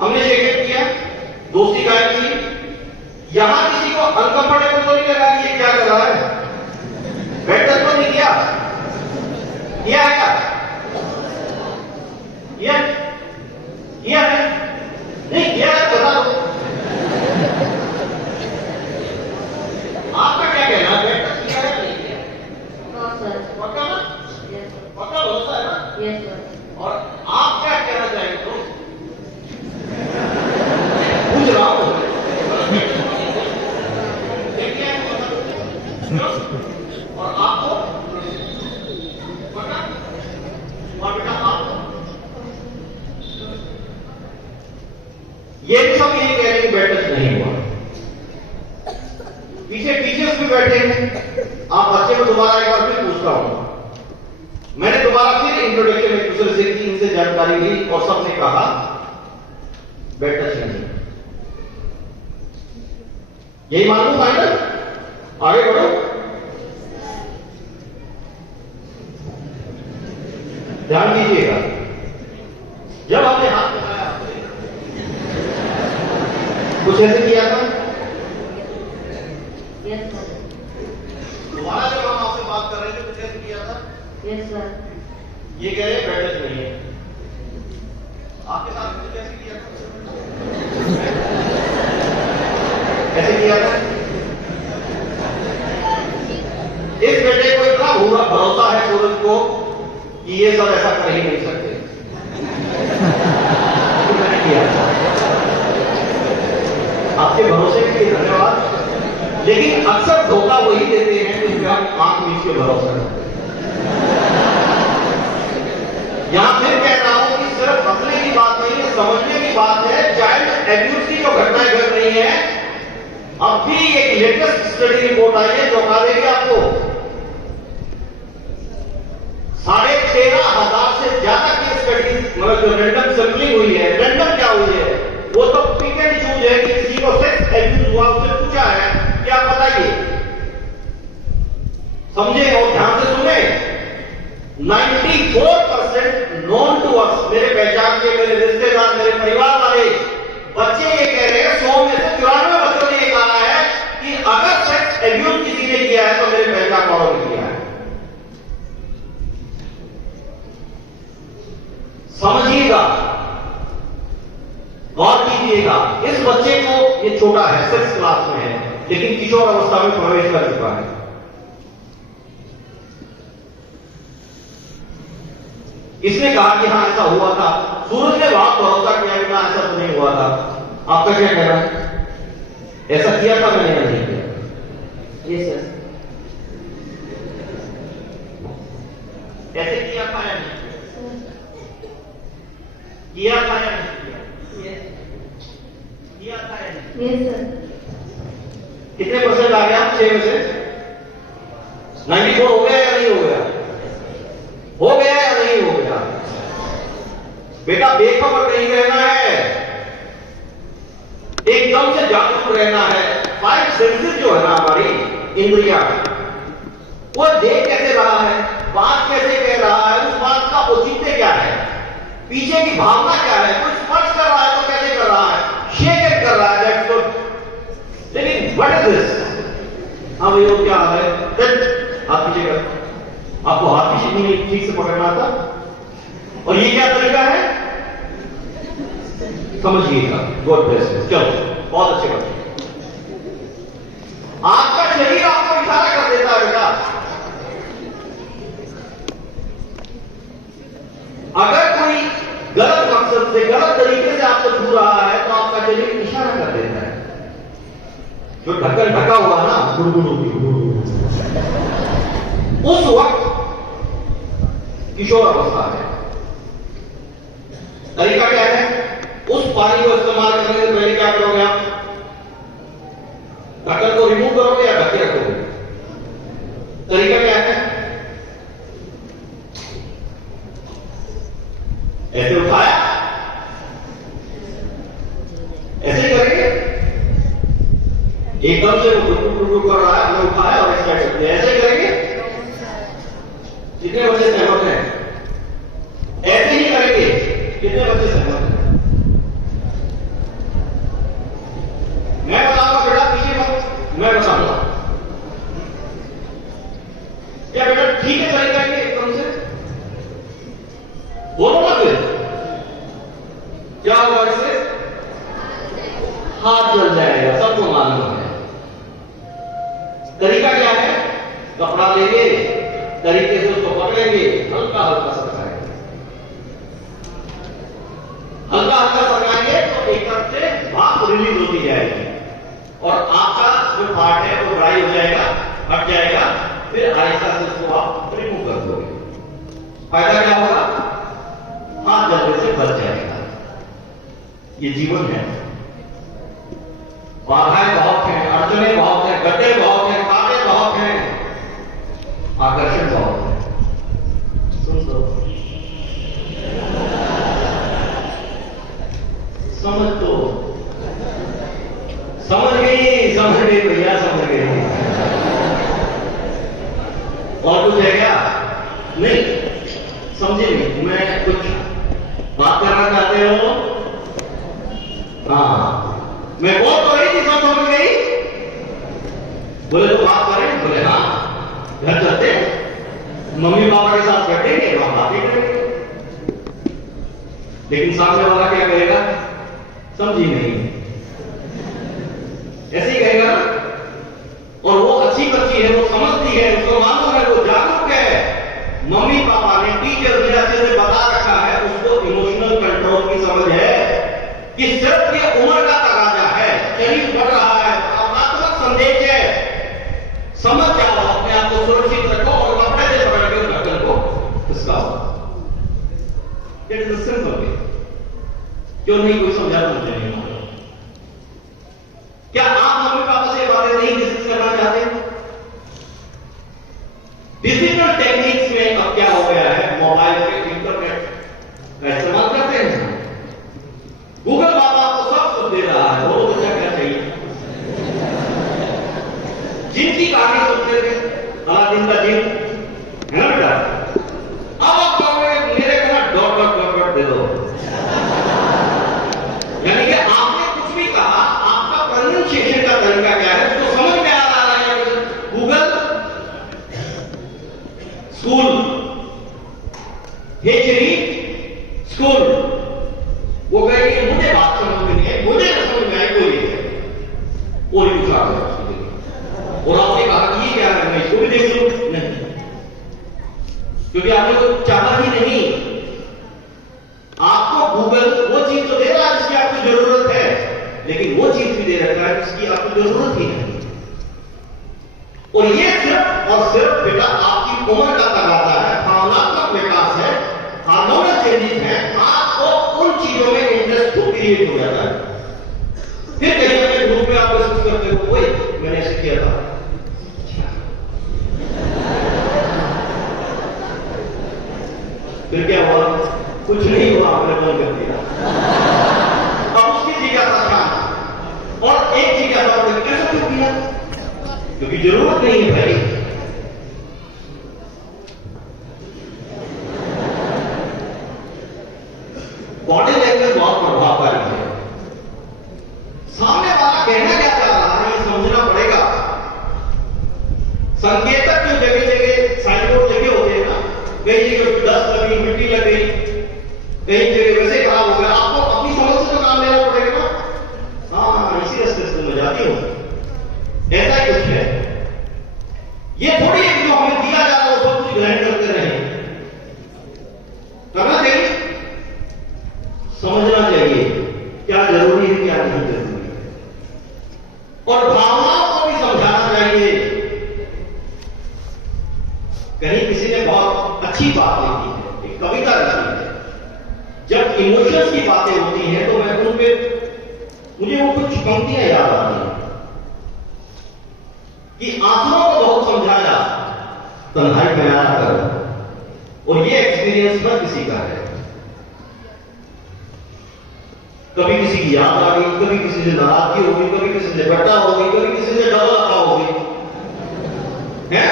हमने शेक किया, दोस्ती कायम की। यहां किसी को अनकंफर्टेबल तो नहीं लगा कि ये क्या कर रहा है? बैड टच तो नहीं किया? किया है क्या? किया है? नहीं किया है, बता दो। आपका क्या कहना है? बैड टच किया है या नहीं किया? पक्का ना? पक्का भरोसा है ना? और आप क्या कहना चाहेंगे? तो पूछ रहा हूं। और आपको पक्का? और बेटा आपको? ये भी सब यही कह रहे हैं कि बैड टच नहीं हुआ। पीछे टीचर्स भी बैठे हैं। आप बच्चे को दोबारा एक बार फिर पूछता हूं। मैंने दोबारा फिर इंट्रोडक्शन एक दूसरे से की, इनसे जानकारी ली और सबने कहा बैड टच नहीं। यही मालूम फाइनल? आगे बढ़ो। ध्यान दीजिएगा, जब आपने हाथ लगाया कुछ ऐसे किया था? दोबारा जब हम आपसे बात कर रहे थे कुछ ऐसे किया था? Yes sir. ये कह रहे बैड टच नहीं है। आपके साथ कुछ ऐसे किया था? ऐसे किया था? इस बेटे को इतना पूरा भरोसा है सूरज को कि ये सब ऐसा कर ही नहीं सकते। मैंने किया था। आपके भरोसे के लिए धन्यवाद। लेकिन अक्सर धोखा वही देते हैं जिनके हम आंख मीच के भरोसा करते हैं। यहां फिर कह रहा हूं कि सिर्फ हंसने की बात नहीं है, समझने की बात है। चाइल्ड एब्यूज की जो घटनाएं घट रही है, अब भी एक लेटेस्ट स्टडी रिपोर्ट आई है जो बता देगी आपको 13,500 से ज्यादा की स्टडीज, मतलब जो रैंडम सैंपलिंग हुई है। रैंडम क्या हुई है? वो तो पिक एंड चूज है कि किसी को सेक्स एब्यूज हुआ, उससे पूछा है कि आप बताइए, समझे और ध्यान से सुने। 94% नोन टू अस, मेरे पहचान के, मेरे रिश्तेदार, मेरे परिवार वाले बच्चे ये कह रहे हैं, 100 में से 94 बच्चों ने ये कहा है कि अगर सेक्स एब्यूज किसी ने कीजिएगा, इस बच्चे को, ये छोटा है, 6th क्लास में है, लेकिन किशोर अवस्था में प्रवेश कर चुका है। इसने कहा कि हाँ ऐसा हुआ था। सूरज ने बहुत भरोसा किया कि ना ऐसा तो नहीं हुआ था। आपका क्या कहना है? ऐसा किया था मैंने या नहीं किया? ये सर ऐसे किया था या नहीं किया था या नहीं किया था या नहीं? Yes sir. कितने परसेंट आ गया 6 में से? 94 हो गया या नहीं हो गया? हो गया या नहीं हो गया? बेटा बेखबर नहीं रहना है, एकदम से जागरूक रहना है। 5 सेंसेस जो है ना हमारी इंद्रिया, वो देख कैसे रहा है, बात कैसे कह रहा है, उस बात का औचित्य क्या है, पीछे की भावना क्या है। कोई स्पर्श कर रहा है तो कैसे कर रहा है, शेक कर रहा है, दैट्स गुड। लेकिन व्हाट इज दिस? हाँ भैया क्या हाल है? हाथ पीछे कर। आपको हाथ पीछे नहीं ठीक से पकड़ना था, और ये क्या तरीका है समझिएगा। God bless you. चलो बहुत अच्छे बच्चे। आपका शरीर आपको इशारा कर देता है बेटा। अगर कोई गलत मकसद से, गलत तरीके से आपको छू रहा है तो आपका शरीर इशारा कर देता है। जो ढक्कन ढका हुआ ना, उस वक्त किशोर अवस्था है। तरीका क्या है? उस पानी को इस्तेमाल करने से पहले क्या करोगे आप? ढक्कन को रिमूव करोगे या ढके रखोगे? तरीका क्या है? ऐसे उठाया, ऐसे ही करेंगे। एकदम से वो टुक कर रहा है, हमने उठाया और ऐसे कर दिया, ऐसे ही करेंगे। कितने बच्चे सहमत हैं? ऐसे ही करेंगे। कितने बच्चे सहमत हैं? मैं बताऊंगा बेटा, पीछे मत, मैं बताऊंगा। क्या बेटा ठीक है तरीका ये एकदम से? बोलो मत। क्या होगा इससे? हाथ जल जाएगा, सबको मालूम है। तरीका क्या है? कपड़ा लेंगे, तरीके से उसको पकड़ेंगे, हल्का हल्का सरकाएंगे, हल्का हल्का सरकाएंगे तो एक तरफ से भाप रिलीज होती जाएगी और आपका जो पार्ट है वो ड्राई हो जाएगा, हट जाएगा। फिर आहिस्ता से उसको आप रिमूव कर दोगे। फायदा क्या होगा? हाथ जलने से बच जाएगा। ये जीवन है। बाधाएं बहुत हैं, अड़चने बहुत हैं, गड्ढे बहुत हैं, कांटे बहुत हैं, आकर्षण बहुत है। सुन दो, समझ दो। समझ गई भैया, समझ गई। और कुछ है क्या? नहीं समझे नहीं। मैं कुछ बात करना चाहते हो? हाँ मैं बोल तो रही थी, सब समझ गई? बोले तो बात करें? बोले हाँ, घर चलते मम्मी पापा के साथ बैठेंगे, वहां बातें करेंगे। लेकिन सामने वाला क्या कहेगा? समझी नहीं, ऐसे ही कहेगा ना। और वो अच्छी बच्ची है, वो समझती है, उसको मालूम है, वो जागरूक है। मम्मी पापा ने, टीचर ने अच्छे से बता रखा है, उसको इमोशनल कंट्रोल की समझ है कि सिर्फ ये उम्र का तकाजा है, शरीर बढ़ रहा है, भावनात्मक संदेश है। समझ जाओ, अपने आप को सुरक्षित रखो और कपड़े से पकड़ के ढक्कन को खिसकाओ। It is simple way. क्यों नहीं कोई समझा तो मुझे नहीं मालूम। क्या आप मम्मी पापा से बातें नहीं डिस्कस करना चाहते? डिजिटल टेक्निक्स में अब क्या हो गया है, मोबाइल पे इंटरनेट का इस्तेमाल करते हैं। गूगल बाबा आपको सब कुछ दे रहा है, वो बच्चा क्या चाहिए? जिन की कहानी सुनते थे, दिन का जिन है ना बेटा, अब आप कहोगे मेरे को ना डॉट डॉट डॉट डॉट दे दो, यानी कि और ही कुछ आ गया उसकी जगह। और आपने कहा कि ये क्या है, मैं इसको भी देख लूं, नहीं, क्योंकि आपने तो चाहा ही नहीं। आपको गूगल वो चीज तो दे रहा है जिसकी आपको जरूरत है, लेकिन वो चीज भी दे रखा है जिसकी आपको जरूरत ही नहीं। और ये सिर्फ और सिर्फ बेटा आपकी उम्र का तकाजा है, भावनात्मक विकास है, हार्मोनल चेंजेस हैं, आपको उन चीजों में इंटरेस्ट तो क्रिएट हो जाता है। फिर कहीं ना कहीं ग्रुप में आप महसूस करते हो, वही मैंने ऐसे किया था, फिर क्या हुआ, कुछ नहीं हुआ, आपने बंद कर दिया। अब उसकी जिज्ञासा शांत, और एक जिज्ञासा बढ़ गई, कैसे क्यों किया, क्योंकि जरूरत नहीं है भाई। बॉडी लैंग्वेज बहुत प्रभावकारी है। सामने वाला कहना क्या चाह रहा है ये समझना पड़ेगा। संकेतक जो जगह जगह साइन बोर्ड लगे होते हैं ना, कई जगह डस्ट लगी, मिट्टी लग गई, कई जगह वैसे खराब हो गया, आपको अपनी समझ से तो काम लेना पड़ेगा ना। हाँ, इसी रास्ते से मैं जाती हूं, ऐसा ही कुछ है। ये थोड़ी है कि जो हमें दिया जा रहा है वो सब कुछ ग्रहण करते रहे, करना चाहिए, समझना चाहिए क्या जरूरी है क्या नहीं जरूरी है, और भावनाओं को भी समझाना चाहिए। कहीं किसी ने बहुत अच्छी बात लिखी है, एक कविता लिखी है, जब इमोशंस की बातें होती हैं तो मैं उन पे मुझे वो कुछ पंक्तियां याद आती हैं कि आंसुओं को बहुत समझाया, तन्हाई बनाया करो, और ये एक्सपीरियंस हर किसी का है। कभी किसी की याद आ गई, कभी किसी से नाराजगी हो गई, कभी किसी से बट्टा हो गई, कभी किसी से डबल अफा हो गई है,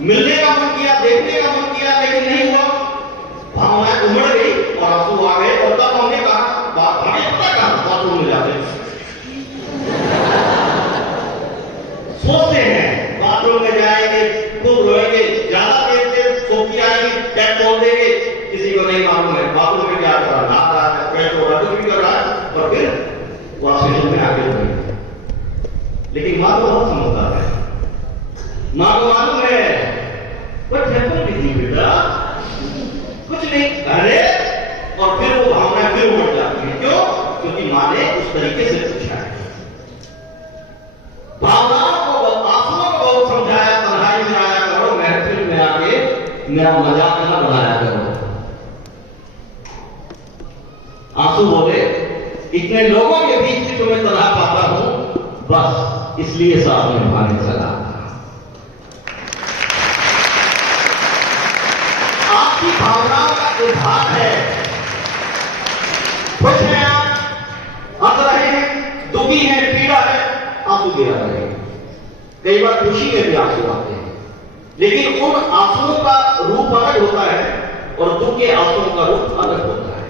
मिलने का मन किया, देखने का मन किया, लेकिन नहीं हुआ, भावनाएं उमड़ गई और आंसू आ गए, और तब हमने कहा हमें पता कहां बाथरूम में जाते सोचते हैं, बाथरूम में जाएंगे, खूब रोएंगे, ज्यादा देर से सोचती आएंगे, टैप खोल देंगे, किसी को नहीं मालूम है बाथरूम में क्या कर रहा है, नहा रहा है, फ्रेश हो रहा है, कुछ भी कर रहा है, और फिर वॉशरूम में आगे बढ़ेंगे। लेकिन मां तो बहुत समझदार है, मां को मालूम है बट हैपन विद यू बेटा, कुछ नहीं, अरे, और फिर वो भावनाएं फिर उमड़ जाती है। क्यों? क्योंकि मां ने उस तरीके से पूछा है। भावनाओं को, आंसुओं को बहुत समझाया, तन्हाई में आया करो, महफिल में आके मेरा मजाक न बनाया करो। आंसू बोले, इतने लोगों के बीच में तुम्हें तन्हा पाता हूं, बस इसलिए साथ में भागने चला। आपकी भावनाओं का इजहार है, खुश हैं आप, हंस रहे हैं, दुखी हैं, पीड़ा है, आंसू गिरा रहे हैं। कई बार खुशी में भी आंसू आते हैं, लेकिन उन आंसुओं का रूप अलग होता है और दुख के आंसुओं का रूप अलग होता है।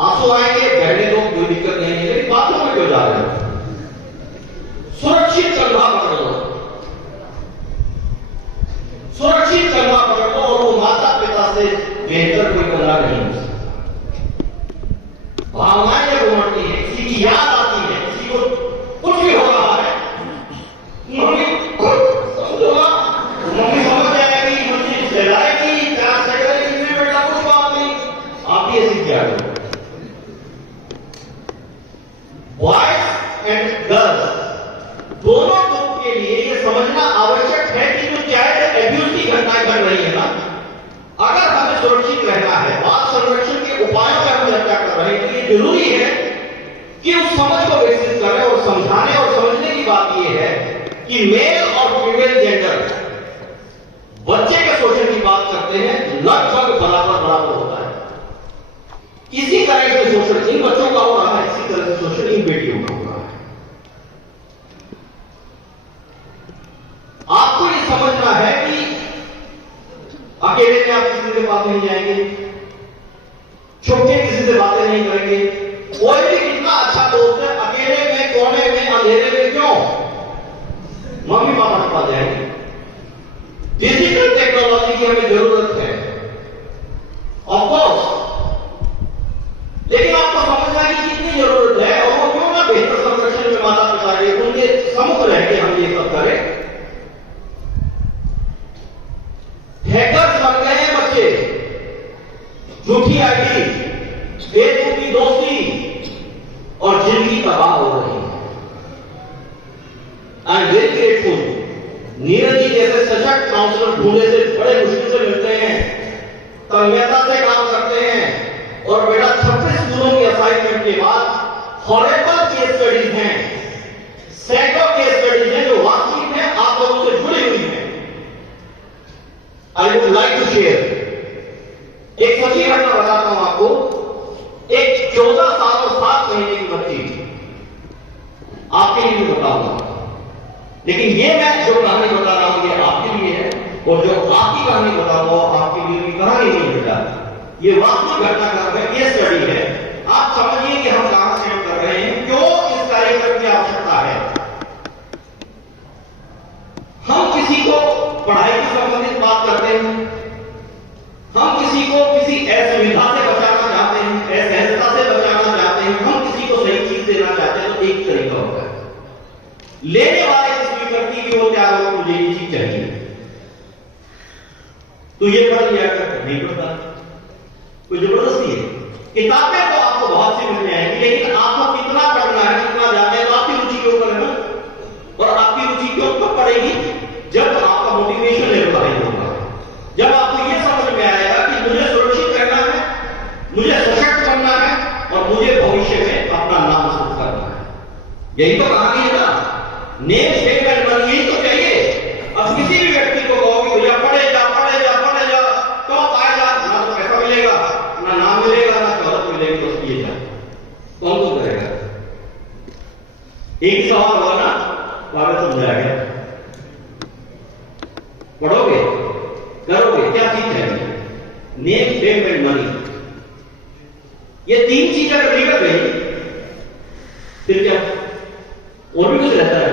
आंसू आएंगे, बहने दो, कोई दिक्कत नहीं है, लेकिन बातों में क्यों जा रहे हो? सुरक्षित कंधा पकड़ लो, सुरक्षित कंधा पकड़ लो, और वो माता पिता से बेहतर कोई कंधा नहीं हो सकता। भावनाएं जब उमड़ती है, किसी की याद आती है, किसी को कुछ भी हो रहा है, मम्मी समझोगा, मम्मी समझ जाएगी, मम्मी सहलाएगी, प्यार से करेगी, फिर बेटा कुछ बात नहीं, आप भी ऐसी क्या करो। बॉयज एंड गर्ल्स दोनों ग्रुप के लिए यह समझना आवश्यक है कि जो चाइल्ड एब्यूज की घटनाएं घट रही है ना, अगर हमें सुरक्षित रहना है, बाल संरक्षण के उपायों पर हम चर्चा कर रहे हैं, तो ये जरूरी है कि उस समझ को विकसित करें। और समझाने और समझने की बात यह है कि मेल और फीमेल जेंडर बच्चे के शोषण की बात करते हैं, लगभग बराबर बराबर होता है। इसी तरह से शोषण इन बच्चों का हो रहा है, इसी तरह से शोषण इन बेटियों का हो रहा है। आपको ये समझना है कि अकेले में आप किसी के पास नहीं जाएंगे, छुप के किसी से बातें नहीं करेंगे, कोई भी कितना अच्छा दोस्त है, अकेले में, कोने में, अंधेरे में क्यों, मम्मी पापा के पास जाएंगे। डिजिटल टेक्नोलॉजी की हमें जरूरत है, ऑफ कोर्स, लेकिन आपको समझना है कि कितनी जरूरत है, और वो क्यों ना बेहतर जिंदगी तबाह हो रही है। I am very grateful, Neeraj ji जैसे सशक्त काउंसलर ढूंढने से बड़े मुश्किल से मिलते हैं, तन्मयता से काम करते हैं, और बेटा 26 स्कूलों की असाइनमेंट के बाद हॉरेबल केस स्टडीज हैं, सैकड़ों केस स्टडीज हैं जो वास्तविक में आप लोगों से जुड़ी हुई हैं। I would like to share एक सच्ची घटना बताता हूं आपको। एक 14 साल और 7 महीने की बच्ची, आपके लिए भी बताऊंगा, लेकिन ये मैं जो कहानी बता रहा हूं ये आपके लिए है, और जो आपकी कहानी बताऊंगा आपके लिए भी कहानी नहीं बेटा, ये वास्तविक घटनाक्रम है, ये स्टडी है। आप समझिए कि हम कहां से कर रहे हैं, क्यों इस कार्यक्रम की आवश्यकता है। हम किसी को पढ़ाई से संबंधित बात करते हैं, हम किसी को किसी असुविधा से बचाना चाहते हैं, असहजता से बचाना चाहते हैं, हम किसी को सही चीज देना चाहते हैं, तो एक तरीका होता है। लेने वाले की स्वीकृति भी हो, तैयार हो, मुझे ये चीज चाहिए, तो ये पढ़ लिया कर, नहीं पढ़ता, कोई जबरदस्ती है। किताबें तो आपको बहुत सी मिल जाएंगी, लेकिन आपको कितना पढ़ना है, कितना जानना है, तो आपकी रुचि के ऊपर है ना। और आपकी रुचि क्यों कब पड़ेगी, जब आपका मोटिवेशन लेवल हाई होगा, जब आपको यह समझ में आएगा कि मुझे सुरक्षित रहना है, मुझे सशक्त बनना है, और मुझे भविष्य में अपना नाम मजबूत करना है। यही तो कहानी है ना, नेम फेम एंड मनी, यही तो चाहिए। अब किसी भी व्यक्ति को कहोगे भैया पढ़े जा पढ़े जा पढ़े जा, तो आएगा ना, तो पैसा मिलेगा ना, नाम मिलेगा ना, शोहरत मिलेगी, तो किए जा, कौन तो करेगा। एक सवाल हुआ ना, बात समझाया गया, पढ़ोगे करोगे, क्या चीज है, नेम फेम एंड मनी, ये 3 चीज अगर निकल गई फिर क्या, और भी कुछ रहता है,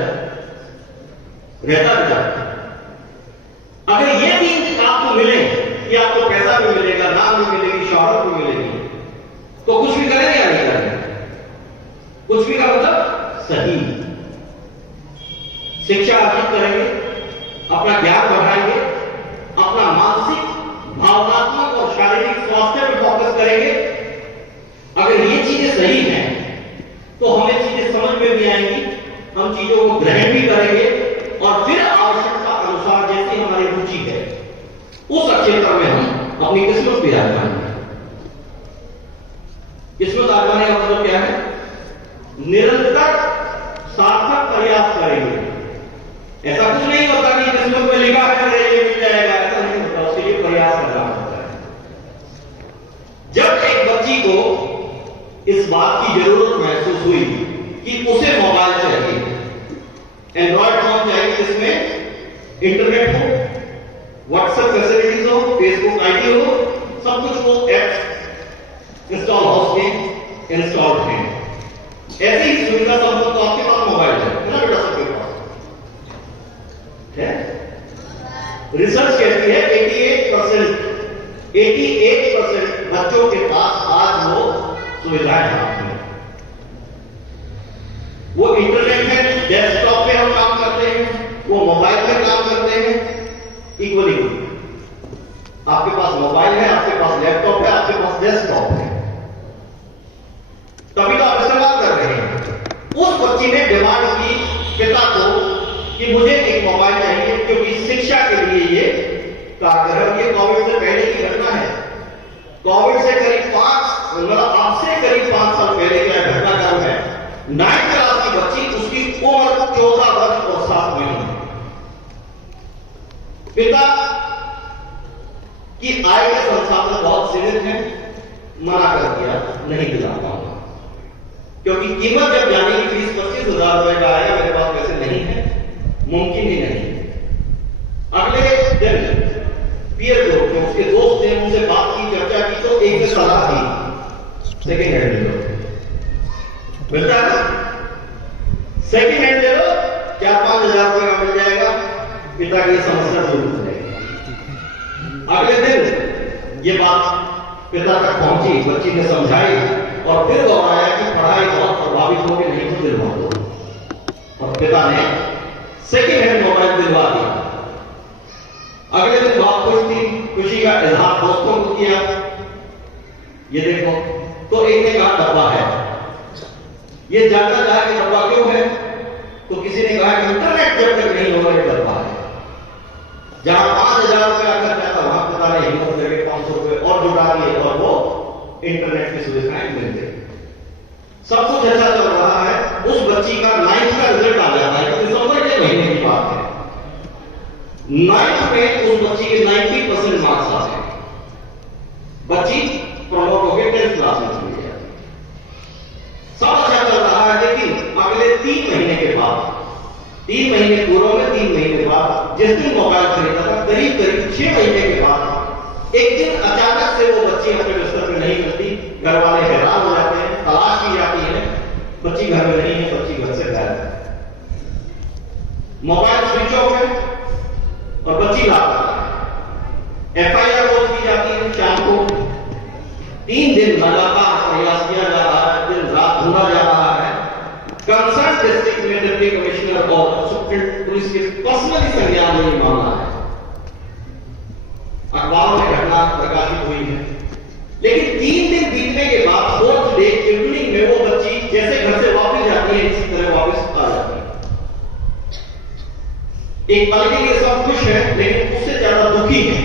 रहता बेटा। अगर ये 3 चीज आपको मिले कि आपको पैसा भी मिलेगा, नाम भी मिलेगी, शोहरत भी मिलेगी, तो कुछ भी करेंगे या नहीं करेंगे, कुछ भी का मतलब सही शिक्षा अर्जित करेंगे, अपना ज्ञान बढ़ाएंगे, अपना मानसिक, भावनात्मक और शारीरिक स्वास्थ्य पर फोकस करेंगे। अगर ये चीजें सही हैं तो हमें चीजें समझ में भी आएंगी, हम चीजों को ग्रहण भी करेंगे, और फिर आवश्यकता अनुसार जैसी हमारी रुचि है उस क्षेत्र में हम अपनी किस्मत भी आजमाएंगे। किस्मत आजमाने का मतलब क्या है, निरंतर सार्थक प्रयास करेंगे। ऐसा कुछ नहीं होता कि किस्मत में लिखा है ये मिल जाएगा, ऐसा नहीं होता, उसके लिए प्रयास करना होता है। जब एक बच्ची को इस बात की जरूरत महसूस हुई कि उसे मोबाइल चाहिए, एंड्रॉइड फोन चाहिए जिसमें इंटरनेट हो, व्हाट्सएप फैसिलिटीज हो, फेसबुक आईडी हो, सब कुछ वो एप्स इंस्टॉल हो, उसके इंस्टॉल्ड हैं, ऐसी ही सुविधा संपन्न तो आपके पास मोबाइल है ना बेटा, सबके पास है। रिसर्च कहती है 88% बच्चों के पास आज वो सुविधाएं हैं। वो इंटरनेट में डेस्कटॉप पे हम काम करते हैं, वो मोबाइल पे काम करते हैं, इक्वली। आपके पास मोबाइल है, आपके पास लैपटॉप है, आपके पास डेस्कटॉप है, तभी तो आप इस्तेमाल कर रहे हैं। उस बच्ची ने डिमांड की पिता को कि मुझे एक मोबाइल चाहिए, क्योंकि शिक्षा के लिए ये कारगर। ये कोविड से पहले की घटना है, कोविड से करीब 5 साल पहले का घटनाक्रम है। 9th क्लास की बच्ची, उसकी उम्र 14 वर्ष और 7 महीने। पिता की आय के संसाधन बहुत सीमित हैं, मना कर दिया, नहीं दिला पाऊंगा, क्योंकि कीमत जब जाने की 20-25 हजार रुपए का आया, मेरे पास पैसे नहीं है, मुमकिन ही नहीं। अगले दिन पीयर ग्रुप में उसके दोस्त ने उनसे बात की, चर्चा की, तो एक से सलाह दी, सेकेंड हैंड ले लो, मिलता है ना, सेकेंड हैंड ले लो, 4-5 हजार रुपए का मिल जाएगा, पिता की समस्या दूर हो जाएगी। अगले दिन ये बात पिता तक पहुंची, बच्ची ने समझाई, और फिर दोहराया कि पढ़ाई बहुत प्रभावित होगी, नहीं तो दिलवा दो, और पिता ने सेकेंड हैंड मोबाइल दिलवा दिया। अगले दिन बहुत खुश थी, खुशी का इजहार दोस्तों को किया, ये देखो, तो एक ने कहा डब्बा है, ये जानना चाहा कि डरवा क्यों है, तो किसी ने कहा कि इंटरनेट जब तक नहीं होगा ये डरवा है। जहां 5,000 रुपया खर्चा था वहां पता नहीं हिम्मत करके 500 रुपए और जुटा दिए और वो इंटरनेट की सुविधाएं मिल गई। सब कुछ अच्छा चल रहा है, उस बच्ची का 9th का रिजल्ट आ जाता है, दिसंबर के महीने की बात है। 9th में उस बच्ची के 90% मार्क्स आते हैं, बच्ची प्रमोट होकर 10th क्लास में चली जाती है। सब अच्छा चल रहा है, लेकिन अगले 3 महीने के बाद, 3 महीने पूर्व में 3 महीने बाद, जिस दिन मोबाइल खरीदा था करीब 6 महीने के बाद एक दिन अचानक से वो बच्ची अपने बिस्तर में नहीं मिलती। घर वाले हैरान हो जाते हैं, तलाश की जाती है, बच्ची घर में नहीं है, बच्ची घर से गायब है, मोबाइल स्विच ऑफ है और बच्ची लापता है। FIR दर्ज की जाती है शाम को। 3 दिन लगातार प्रयास किया जा रहा है, दिन रात ढूंढा जा रहा है। कंसर्न डिस्ट्रिक्ट में डिप्टी कमिश्नर और सुप्रीम पुलिस के पर्सनली संज्ञान में ये मामला है, अखबारों में घटना प्रकाशित हुई है। लेकिन 3 दिन बीतने के बाद 4th डे इवनिंग में वो बच्ची जैसे घर से वापस जाती है, इसी तरह वापस आ जाती है। एक पल के लिए सब खुश है, लेकिन उससे ज्यादा दुखी है।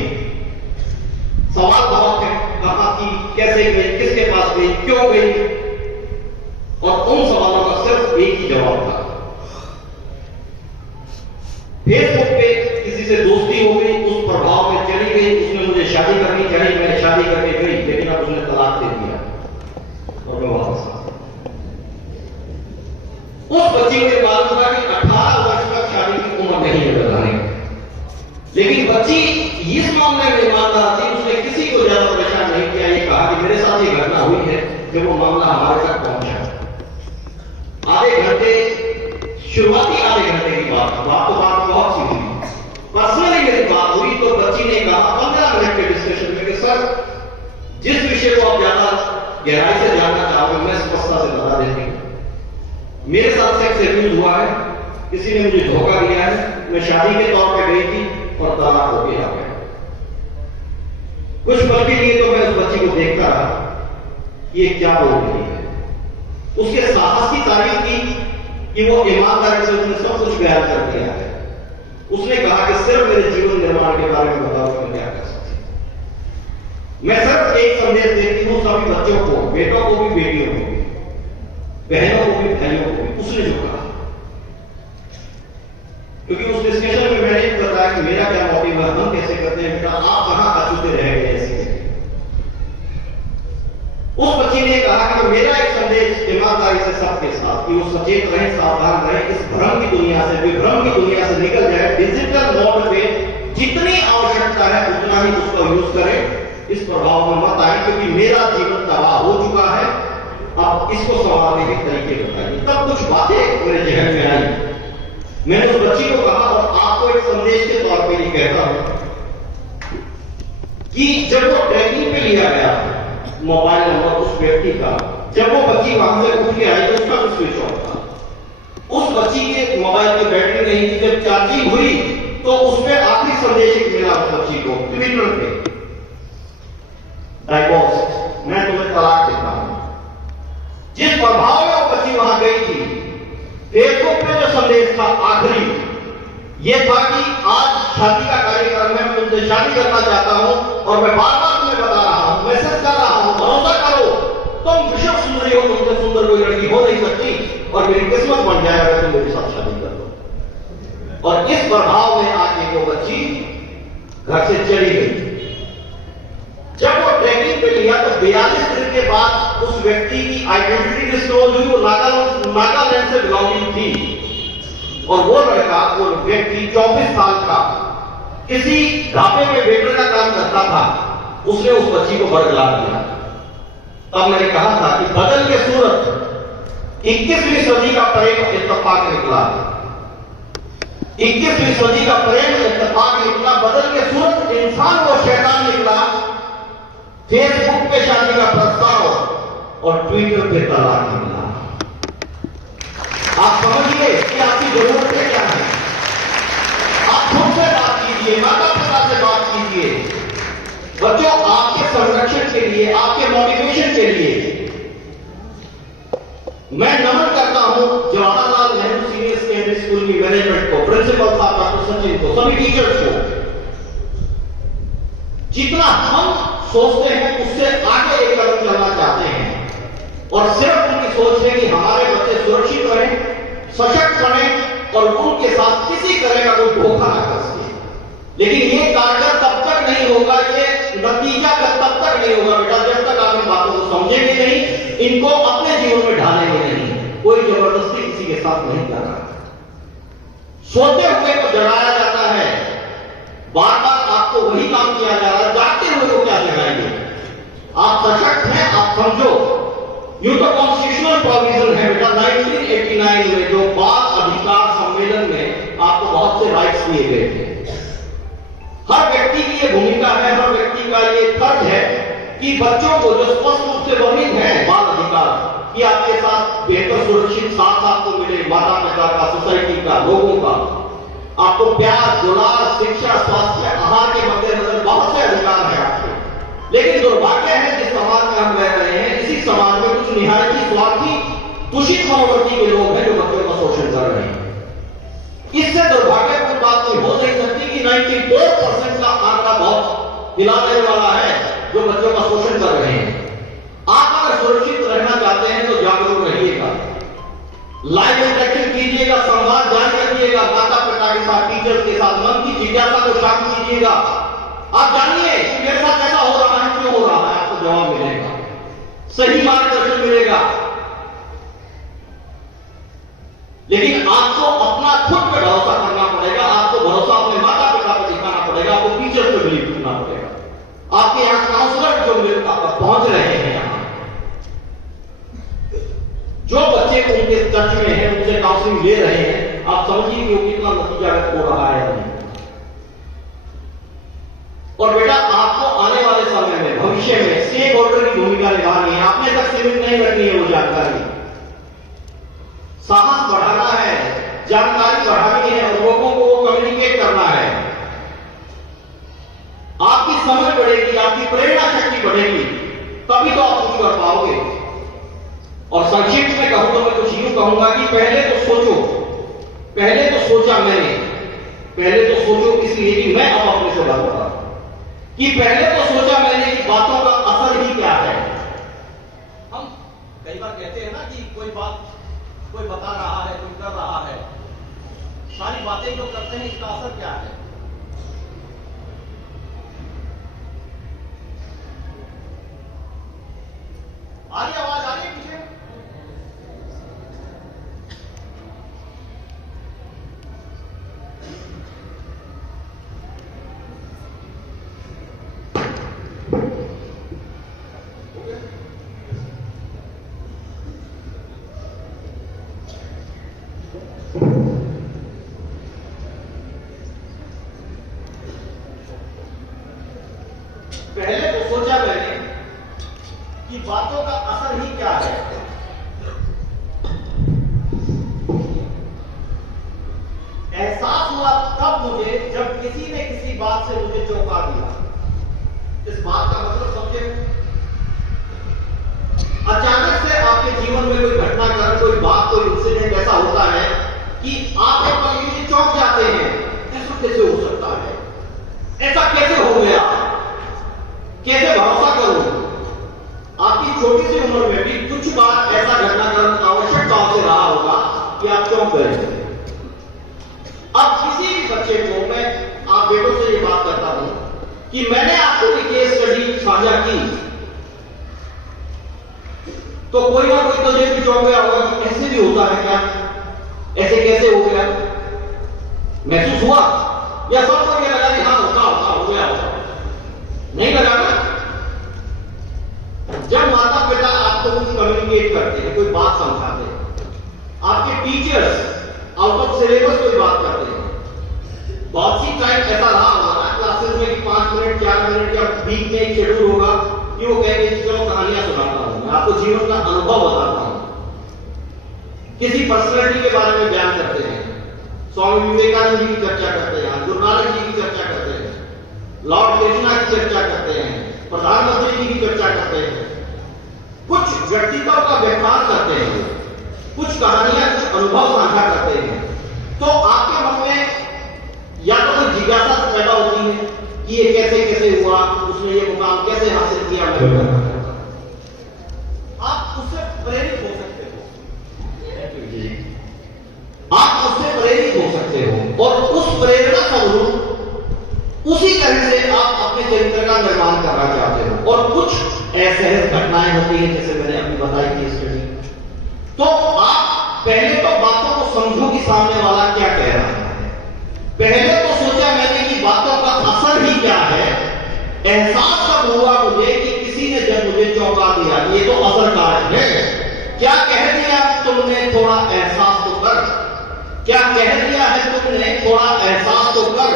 सवाल बहुत है, कहां थी, कैसे गई, किसके पास गई, क्यों गई, और उन सवालों का सिर्फ एक ही जवाब था। फेसबुक पे किसी से दोस्ती हो गई, उस प्रभाव में चली गई, उसने मुझे शादी करनी चाहिए, मैंने शादी करके गई, लेकिन अब उसने तलाक दे दिया और मैं वापस आ गया। उस बच्ची को मालूम था कि 18 वर्ष तक शादी की उम्र नहीं है बताने, लेकिन बच्ची इस मामले में ईमानदार थी, उसने किसी को ज्यादा परेशान नहीं किया। ये कहा कि मेरे साथ ये घटना हुई है, जब वो मामला हमारे तक पहुंचा। आधे घंटे, शुरुआती आधे घंटे की बात बहुत सी हुई। पर्सनली मेरी बात हुई तो बच्ची ने कहा 15 मिनट के डिस्कशन में कि सर, जिस विषय को आप ज्यादा गहराई से जानना चाहोगे मैं स्पष्टता से बता देती हूं। मेरे साथ सेक्स एब्यूज हुआ है, किसी ने मुझे धोखा दिया है, मैं शादी के तौर पे गई थी और तलाक हो गया। कुछ पल के लिए तो मैं उस बच्ची को देखता रहा, ये क्या बोल रही है। उसके साहस की तारीफ की कि वो ईमानदारी से उसने सब कुछ बयान कर दिया है। उसने कहा कि सिर्फ मेरे जीवन निर्माण के बारे में बताओ मैं क्या कर सकती। मैं सिर्फ एक संदेश देती हूं सभी बच्चों को, बेटों को भी, बेटियों को भी, बहनों को भी, भाइयों को भी। उसने जो कहा, क्योंकि उस डिस्कशन में मैंने बताया कि मेरा क्या मोटिव है, हम कैसे करते हैं, बेटा आप कहां अछूते रह गए ऐसे। उस बच्ची ने कहा कि मेरा एक संदेश ईमानदारी से सबके साथ कि वो सचेत रहे, सावधान रहे, इस भ्रम की दुनिया से, विभ्रम की दुनिया से निकल जाए, डिजिटल मोड पे जितनी आवश्यकता है उतना ही उसका यूज करें, इस प्रभाव में मत आए, क्योंकि मेरा जीवन तबाह हो चुका है, अब इसको संभालने के तरीके बताइए। तब कुछ बातें मेरे जहन में आई। मैंने उस बच्ची को कहा और आपको एक संदेश के तौर पर ये कहता हूं कि जब वो ट्रैकिंग पे लिया गया मोबाइल नंबर उस व्यक्ति का, जब वो बच्ची वहां से उठ के आई तो उसका भी स्विच ऑफ था। उस बच्ची के मोबाइल की बैटरी नहीं थी। जब चार्जिंग हुई तो उसमें आखिरी संदेश एक मिला उस बच्ची को ट्विटर पे, डाइवोर्स, मैं तुम्हें तलाक देता हूं। जिस प्रभाव में वो बच्ची वहां गई थी, फेसबुक पे जो संदेश था आखिरी ये था कि आज शादी का कार्यक्रम है, मैं तुमसे शादी करना चाहता हूं और मैं बार बार तुम्हें बता रहा हूं, मैसेज कर रहा हूं, भरोसा करो, तुम विश्व सुंदरी हो, तुमसे सुंदर कोई लड़की हो नहीं सकती और मेरी किस्मत बन जाए अगर तुम मेरे साथ शादी कर लो। और इस प्रभाव में आज वो बच्ची घर से चली गई। जब वो ट्रैकिंग पे लिया तो 42 दिन के बाद उस व्यक्ति की आइडेंटिटी डिस्क्लोज हुई। वो नागालैंड से बिलोंगिंग थी और वो लड़का, वो व्यक्ति 24 साल का, किसी ढाबे में वेटर का काम करता था। उसने उस बच्ची को बरगला दिया। तब मैंने कहा था कि बदल के सूरत 21वीं सदी का प्रेम इत्तेफाक निकला, 21वीं सदी का प्रेम इत्तेफाक निकला, बदल के सूरत इंसान वो शैतान निकला। फेसबुक पे शादी का प्रस्ताव और ट्विटर पे तलाक निकला। आप समझिए कि आपकी जरूरतें क्या है। आप खुद से बात कीजिए, माता पिता से बात कीजिए। बच्चों, आपके संरक्षण के लिए, आपके मोटिवेशन के लिए मैं नमन सभी टीचर्स को, जितना हम सोचते हैं उससे आगे एक कदम चलना चाहते हैं और सिर्फ उनकी सोच है कि हमारे बच्चे सुरक्षित रहें, सशक्त बने और उनके साथ किसी तरह का कोई धोखा न कर सके। लेकिन ये कारगर तब तक नहीं होगा, ये नतीजा तब तक नहीं होगा बेटा जब तक आप इन बातों को समझेंगे नहीं, इनको अपने जीवन में ढालेंगे नहीं। कोई जबरदस्ती किसी के साथ नहीं कर रहा। सोते हुए को जगाया जाता है, बार बार आपको वही काम किया जा रहा है, जागते हुए को क्या जगाएंगे? आप सशक्त हैं, आप समझो। यूं तो कॉन्स्टिट्यूशनल प्रोविजन है बेटा 1989 में, जो बाल अधिकार सम्मेलन में आपको बहुत से राइट्स दिए गए थे। हर व्यक्ति की ये भूमिका है, हर व्यक्ति का ये फर्ज है कि बच्चों को जो स्पष्ट रूप से वर्णित है बाल अधिकार कि आपके साथ बेहतर सुरक्षित साथ आपको मिले, माता पिता का, सोसाइटी का, लोगों का, आपको प्यार, दुलार, शिक्षा, स्वास्थ्य, आहार के मद्देनजर बहुत से अधिकार है आपके। लेकिन दुर्भाग्य है जिस समाज में हम रह रहे हैं, इसी समाज में कुछ निहायत ही स्वार्थी, दूषित मनोवृत्ति के लोग हैं जो बच्चों का शोषण कर रहे हैं। इससे दुर्भाग्यपूर्ण बात कोई हो नहीं सकती कि 94% का आंकड़ा बहुत हिला देने वाला है जो बच्चों का शोषण कर रहे हैं। आप अगर सुरक्षित रहना चाहते हैं तो जागरूक रहिएगा, लाइव इंटरेक्शन कीजिएगा, संवाद जारी रखिएगा माता पिता के साथ, टीचर्स के साथ, मन की जिज्ञासा को शांत कीजिएगा। आप जानिए कि मेरे साथ ऐसा हो रहा है, क्यों हो रहा है, आपको जवाब मिलेगा, सही मार्गदर्शन मिलेगा। लेकिन आपको अपना खुद पे भरोसा करना पड़ेगा, आपको भरोसा अपने माता पिता पर दिखाना पड़ेगा, आपको टीचर्स पे बिलीव करना पड़ेगा। आपके यहां काउंसलर जो पहुंच रहे हैं, यहां जो बच्चे उनके टच में हैं, उनसे काउंसलिंग ले रहे हैं, आप समझिए कि वो कितना नतीजागत हो रहा है नहीं। और बेटा आपको आने वाले समय में, भविष्य में स्टेक होल्डर की भूमिका निभानी है, आपने तक सीमित नहीं रखनी है वो जानकारी, साहस बढ़ाना है, जानकारी बढ़ानी है और लोगों को कम्युनिकेट करना है। आपकी समझ बढ़ेगी, आपकी प्रेरणा शक्ति बढ़ेगी, तभी तो आप कुछ कर पाओगे। और संक्षिप्त में कहूं तो मैं कुछ यूं कहूंगा कि पहले तो सोचो, पहले तो सोचा मैंने, पहले तो सोचो इसलिए कि मैं अब अपने से बात कर रहा हूं कि पहले तो सोचा मैंने कि बातों का असर ही क्या है। हम कई बार कहते हैं ना कि कोई बात कोई बता रहा है, कोई कर रहा है, सारी बातें जो करते हैं इसका असर क्या है? आ रही आवाज आ रही है पीछे? पहले तो सोचा मैंने कि बातों का असर ही क्या है। एहसास हुआ तब मुझे जब किसी ने किसी बात से मुझे चौंका दिया। इस बात का मतलब समझे, अचानक से आपके जीवन में कोई घटनाक्रम, कोई बात, कोई इंसिडेंट ऐसा होता है कि आप एक पल के लिए चौंक जाते हैं, ऐसा कैसे हो सकता है, ऐसा कैसे हो गया, कैसे भरोसा करूं। आपकी छोटी सी उम्र में भी कुछ बार ऐसा घटनाक्रम आवश्यक भाव से रहा होगा कि आप चौंक गए। अब किसी भी बच्चे को मैं, आप बेटों से ये बात करता हूं कि मैंने आपको भी केस स्टडी साझा की तो कोई ना कोई तो ये भी चौंक गया होगा कि ऐसे भी होता है क्या, ऐसे कैसे हो गया, महसूस हुआ, या सबको ये लगा कि हाँ होता हो गया होगा, नहीं लगा ना। जब माता पिता आपको कुछ कम्युनिकेट करते हैं, कोई बात समझाते हैं, आपके टीचर्स आउट ऑफ सिलेबस कोई बात करते हैं, बहुत सी टाइम ऐसा रहा होगा क्लासेस में कि 5 मिनट 4 मिनट या बीच में एक शेड्यूल होगा कि वो कहेंगे चलो कहानियां सुनाता हूं, मैं आपको जीवन का अनुभव बताता हूं, किसी पर्सनैलिटी के बारे में बयान करते हैं, स्वामी विवेकानंद जी की चर्चा करते हैं, गुरु नानक जी की चर्चा करते हैं, लॉर्ड कृष्णा की चर्चा करते हैं, प्रधानमंत्री जी की चर्चा करते हैं, कुछ व्यक्तित्व का व्याख्यान करते हैं, कुछ कहानियां, कुछ अनुभव साझा करते हैं। तो आपके मन में या तो कोई कि ये कैसे कैसे हुआ, उसने ये मुकाम कैसे हासिल किया, मैं बताना चाहता हूं। आप उससे प्रेरित हो सकते हो, आप उससे प्रेरित हो सकते हो और उस प्रेरणा स्वरूप उसी तरह से आप अपने चरित्र का निर्माण करना चाहते हो। और कुछ असहज घटनाएं होती हैं, जैसे मैंने अभी बताई थी स्टडी, तो आप पहले तो बातों को समझो कि सामने वाला क्या कह रहा है। पहले तो सोचा मैंने कि बातों का असर ही क्या है। एहसास कब हुआ मुझे कि किसी ने जब मुझे चौंका दिया, ये तो असर कारक है। क्या कह दिया तुमने, थोड़ा एहसास तो कर। क्या कह दिया है तुमने, थोड़ा एहसास तो कर।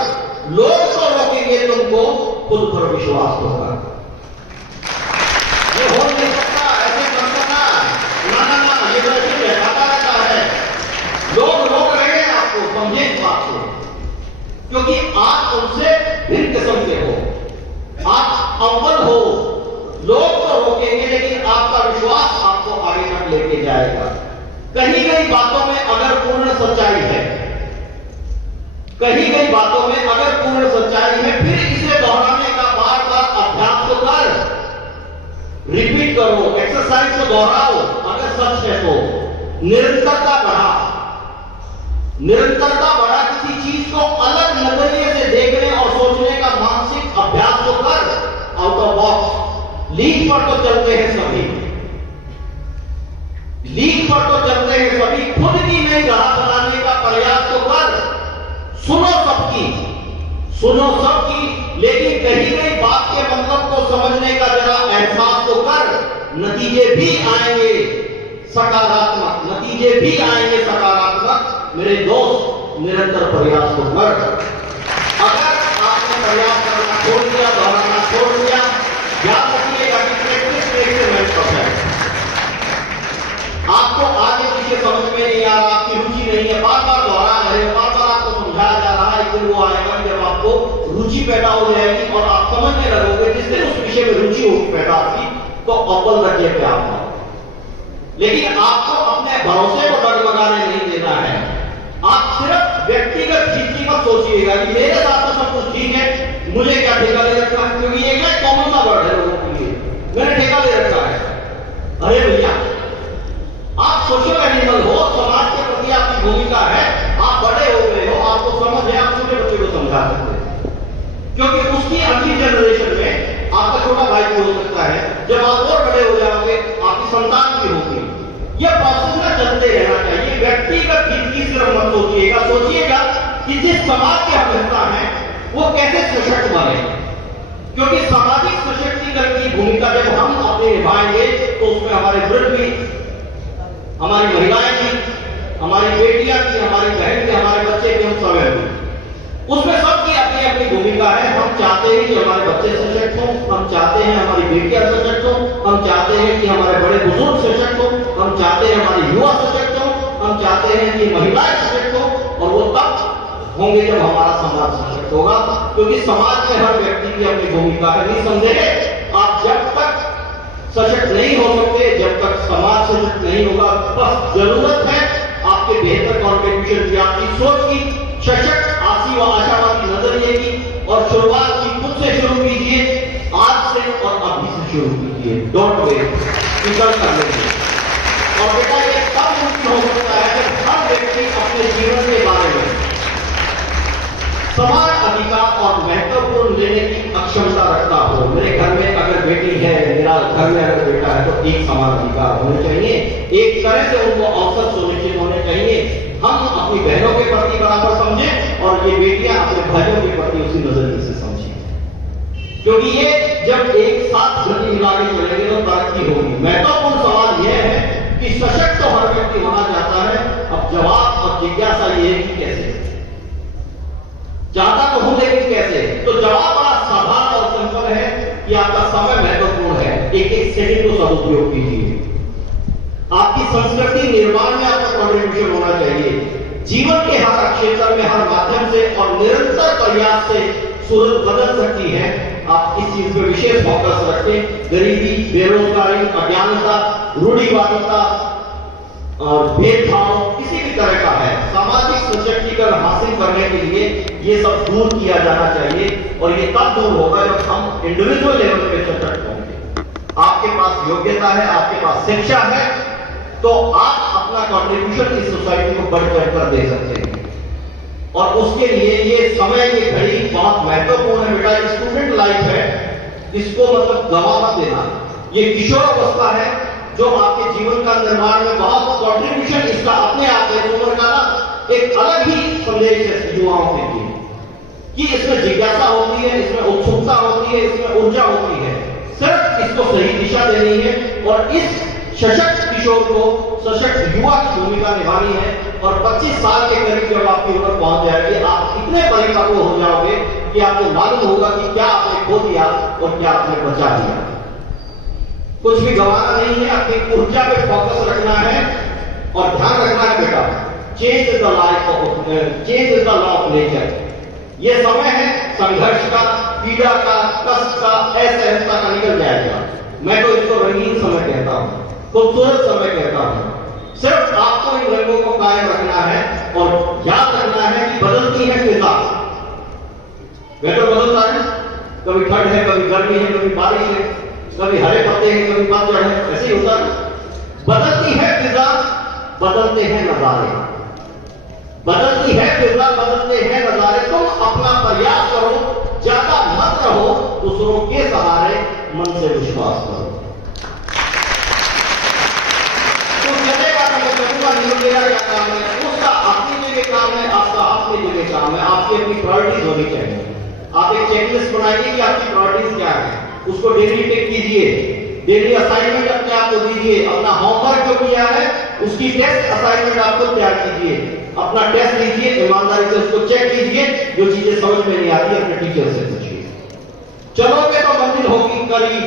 लोग तो रोकेंगे तुमको, खुद पर विश्वास तो कर। ये हो नहीं सकता, ऐसे कर सकता ना ना ना, ये तो ऐसे बहकाता रहता है। लोग रोक रहे हैं आपको, समझे इस बात को, क्योंकि आप उनसे भिन्न किस्म के हो, आप अव्वल हो। लोग तो रोकेंगे लेकिन आपका विश्वास आपको आगे तक लेके जाएगा। कहीं कहीं बातों में अगर पूर्ण सच्चाई है, कहीं कहीं बातों में अगर पूर्ण सच्चाई है, फिर इसे दोहराने का बार बार अभ्यास तो कर, रिपीट करो, एक्सरसाइज को दोहराओ। अगर सच है तो निरंतरता बढ़ा, निरंतरता बढ़ा। किसी चीज को अलग नजरिए से देखने और सोचने का मानसिक अभ्यास तो कर, आउट ऑफ बॉक्स। लीक पर तो चलते हैं सभी, लीक पर तो चलते हैं सभी, खुद की नई राह बनाने का प्रयास तो कर। सुनो सबकी, सुनो सबकी, लेकिन कहीं कहीं बात के मतलब को समझने का जरा एहसास तो कर। नतीजे भी आएंगे सकारात्मक, नतीजे भी आएंगे सकारात्मक। मेरे दोस्त, निरंतर प्रयास तो कर। अगर आपने प्रयास करना छोड़ दिया, दोहराना छोड़ दिया, याद रखिएगा कि practice makes a man perfect. आपको आगे पीछे समझ में नहीं आ रहा, आपकी रुचि नहीं है, बार बार दोहरा रहे हो, बार बार आपको समझाया जा रहा है। एक दिन वो आएगा जब आपको रुचि पैदा हो जाएगी और आप समझने लगोगे। जिस दिन उस विषय में रुचि होगी पैदा आपकी, तो अव्वल दर्जे पे आप आओ। लेकिन आपको अपने भरोसे को डगमगाने नहीं देना है। आप सिर्फ व्यक्तिगत चीज की मत सोचिएगा कि मेरे साथ तो सब कुछ ठीक है, मुझे क्या ठेका ले रखा है, क्योंकि ये क्या कॉमन सा वर्ड है लोगों के लिए, मैंने ठेका ले रखा है। अरे भैया, आप सोशल एनिमल हो, समाज के प्रति आपकी भूमिका है, आप बड़े हो गए हो, आपको समझ है, आप छोटे बच्चे को समझा सकते हैं। क्योंकि उसकी अगली जनरेशन में आपका छोटा भाई भी हो सकता है, जब आप और बड़े हो जाओगे आपकी संतान भी होगी। यह प्रोसेस ना चलते रहना चाहिए। व्यक्तिगत हित की सिर्फ मत सोचिएगा, सोचिएगा कि जिस समाज के हम हिस्सा हैं वो कैसे सशक्त बने। क्योंकि सामाजिक सशक्तिकरण की भूमिका जब हम अपने निभाएंगे तो उसमें हमारे वृद्ध भी, हमारी महिलाएं भी, हमारी बेटियां भी, हमारी बहन भी, हमारे बच्चे भी, हम सब हैं। उसमें सबकी अपनी अपनी भूमिका है। हम चाहते हैं कि हमारे बच्चे सशक्त हों, हम चाहते हैं हमारी बेटियां सशक्त हों, हम चाहते हैं कि हमारे बड़े बुजुर्ग सशक्त हों, हम चाहते हैं हमारे युवा सशक्त हों, हम चाहते हैं कि महिलाएं सशक्त हों। और वो तब होंगे जब हमारा समाज सशक्त होगा। क्योंकि समाज में हर व्यक्ति की अपनी भूमिका है। नहीं समझे? आप जब तक सशक्त नहीं हो सकते, जब तक समाज सशक्त नहीं होगा। बस जरूरत है आपके बेहतर कॉन्ट्रीब्यूशन की, आपकी सोच की, सशक्त आशी व आशावादी नजरिए की। और शुरुआत की खुद से शुरू कीजिए, आज से और अभी से शुरू कीजिए। डोंट वेट, निकल कर लेंगे। और बेटा ये तब मुमकिन हो सकता है जब हर व्यक्ति अपने जीवन के बारे में समान अधिकार और महत्वपूर्ण लेने की अक्षमता रखता हो। मेरे घर में अगर बेटी है, मेरा घर में अगर बेटा है, तो एक समान अधिकार होने चाहिए। एक तरह से उनको अवसर सुनिश्चित होने चाहिए। हम अपनी बहनों के प्रति बराबर समझें और ये बेटियां अपने भाइयों के प्रति उसी नजरिए से समझें। क्योंकि ये जब एक साथ गति मिला के चलेंगे तो तरक्की होगी। महत्वपूर्ण सवाल यह है कि सशक्त तो हर व्यक्ति होना चाहता है। अब जवाब और जिज्ञासा ये है कि कैसे। चाहता तो हूं लेकिन कैसे? तो जवाब बड़ा साधारण और सिंपल है कि आपका समय महत्वपूर्ण है। एक एक सेकंड को सदुपयोग कीजिए। आपकी संस्कृति निर्माण में आपका कॉन्ट्रीब्यूशन होना चाहिए। जीवन के हर क्षेत्र में, हर माध्यम से और निरंतर प्रयास से सूरत बदल सकती है। आप इस चीज पर विशेष फोकस रखें। गरीबी, बेरोजगारी, अज्ञानता, रूढ़िवादिता और भेदभाव किसी भी तरह का है, सामाजिक सशक्तिकरण हासिल करने के लिए ये सब दूर किया जाना चाहिए। और ये तब दूर होगा जब हम इंडिविजुअल लेवल पे सशक्त होंगे। आपके पास योग्यता है, आपके पास शिक्षा है, तो आप अपना कंट्रीब्यूशन इस सोसाइटी को बढ़ चढ़कर दे सकते हैं। और उसके लिए ये समय, ये घड़ी बहुत महत्वपूर्ण है बेटा। ये स्टूडेंट लाइफ है, इसको मतलब गवा मत देना। ये किशोर अवस्था है जो आपके जीवन का निर्माण में बहुत कंट्रीब्यूशन इसका अपने आप में उम्र का ना एक अलग ही संदेश है युवाओं के लिए कि इसमें जिज्ञासा होती है, इसमें उत्सुकता होती है, इसमें ऊर्जा होती है। सिर्फ इसको सही दिशा देनी है और इस सशक्त किशोर को सशक्त युवा की भूमिका निभानी है। और 25 साल के करीब जब आपकी उम्र पहुंच जाएगी, आप इतने परिपक्व हो जाओगे कि आपको मालूम होगा कि क्या आपने खो दिया और क्या आपने बचा दिया। कुछ भी गंवाना नहीं है, अपनी ऊर्जा पे फोकस रखना है और ध्यान रखना है बेटा, change is the life of change is the law of nature. ये समय है संघर्ष का, पीड़ा का, कष्ट का, असहजता का निकल जाएगा। मैं तो इसको रंगीन समय कहता हूं, खूबसूरत समय कहता हूं। सिर्फ आपको इन रंगों को कायम रखना है और याद रखना है कि बदलती है फिजा। वेदर बदलता है, कभी ठंड है, कभी गर्मी है, कभी बारिश है, कभी हरे पत्ते हैं, कभी पतझड़ है, ऐसे ही होता है। बदलती है फिजा, बदलते हैं नजारे। बदलती है फिजा, बदलते हैं नजारे। तुम अपना प्रयास करो, ज्यादा मत रहो दूसरों के सहारे, मन से विश्वास करो। तो चलेगा तो मैं कहूंगा नहीं, मेरा क्या काम है, उसका अपनी जगह काम है, आपका अपनी जगह काम है। आपकी अपनी प्रायोरिटीज होनी चाहिए। आप एक चेकलिस्ट बनाइए कि आपकी प्रायोरिटीज क्या है, उसको डेली टेक कीजिए, डेली असाइनमेंट अपने आप को दीजिए। अपना होमवर्क जो किया है उसकी टेस्ट असाइनमेंट आपको तैयार कीजिए, अपना टेस्ट लीजिए, ईमानदारी से उसको चेक कीजिए। जो चीजें समझ में नहीं आती अपने टीचर से पूछिए। चलोगे तो मंजिल होगी करीब,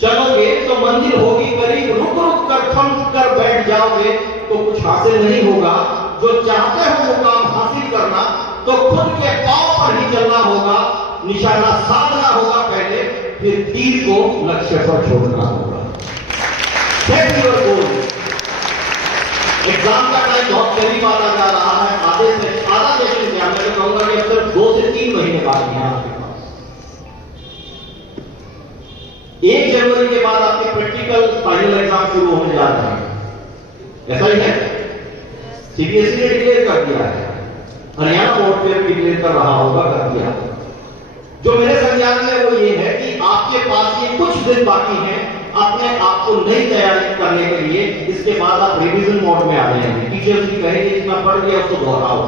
चलोगे तो मंजिल होगी करीब। रुक रुक कर थम कर बैठ जाओगे तो कुछ हासिल नहीं होगा। जो चाहते हो मुकाम हासिल करना तो खुद के पांव पर ही चलना होगा। निशाना साधना होगा पहले, फिर तीर को लक्ष्य पर छोड़ना होगा। Set your goal. एग्जाम का टाइम बहुत करीब आता जा रहा है। आधे से आधा सेशन किया, मैं तो कहूंगा कि अब सिर्फ 2 से 3 महीने बाकी हैं आपके पास। 1 जनवरी के बाद आपके प्रैक्टिकल फाइनल एग्जाम शुरू होने जा रहे हैं, ऐसा ही है। सीबीएसई ने डिक्लेयर कर दिया है, हरियाणा बोर्ड पे डिक्लेयर कर रहा होगा, कर दिया। जो मेरे संज्ञान में वो ये है कि आपके पास ये कुछ दिन बाकी हैं अपने आप को नई तैयारी करने के लिए। इसके बाद आप रिवीजन मोड में आ जाएंगे। टीचर्स भी कहेंगे जितना पढ़ लिया उसको दोहराओ,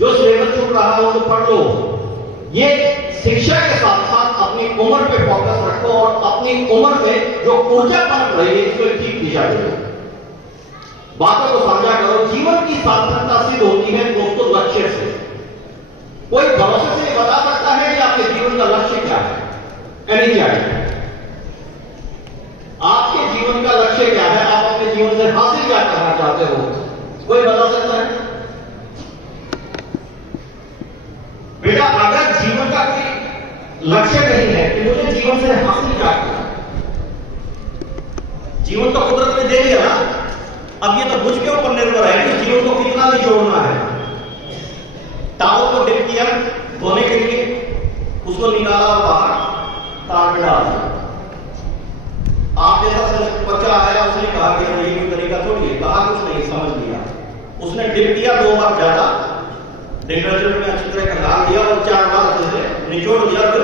जो सिलेबस छूट रहा हो तो पढ़ लो। ये शिक्षा के साथ साथ अपनी उम्र पे फोकस रखो और अपनी उम्र में जो ऊर्जा पनप रही है इसको ठीक दिशा दो। बातों को साझा करो। जीवन की सार्थकता सिद्ध होती है दोस्तों लक्ष्य से। कोई भरोसे से नहीं बता सकता है कि आपके जीवन का लक्ष्य क्या है। एनी क्या है आपके जीवन का लक्ष्य क्या है, आप अपने जीवन से हासिल क्या करना चाहते हो, कोई बता सकता है? बेटा अगर जीवन का कोई लक्ष्य नहीं है कि मुझे जीवन से हासिल क्या करना, जीवन तो कुदरत ने दे दिया ना, अब ये तो मुझ के ऊपर निर्भर है कि जीवन को कितना निचोड़ना है। टावल को डिप किया धोने के लिए, उसको निकाला बाहर, तार में डाल दिया। आप जैसा बच्चा आया उसने कहा कि ये तरीका थोड़ी है, कहा कुछ नहीं, समझ लिया। उसने डिप किया 2 बार ज्यादा, डिटर्जेंट में अच्छी तरह डाल दिया और 4 बार अच्छे से निचोड़ दिया, फिर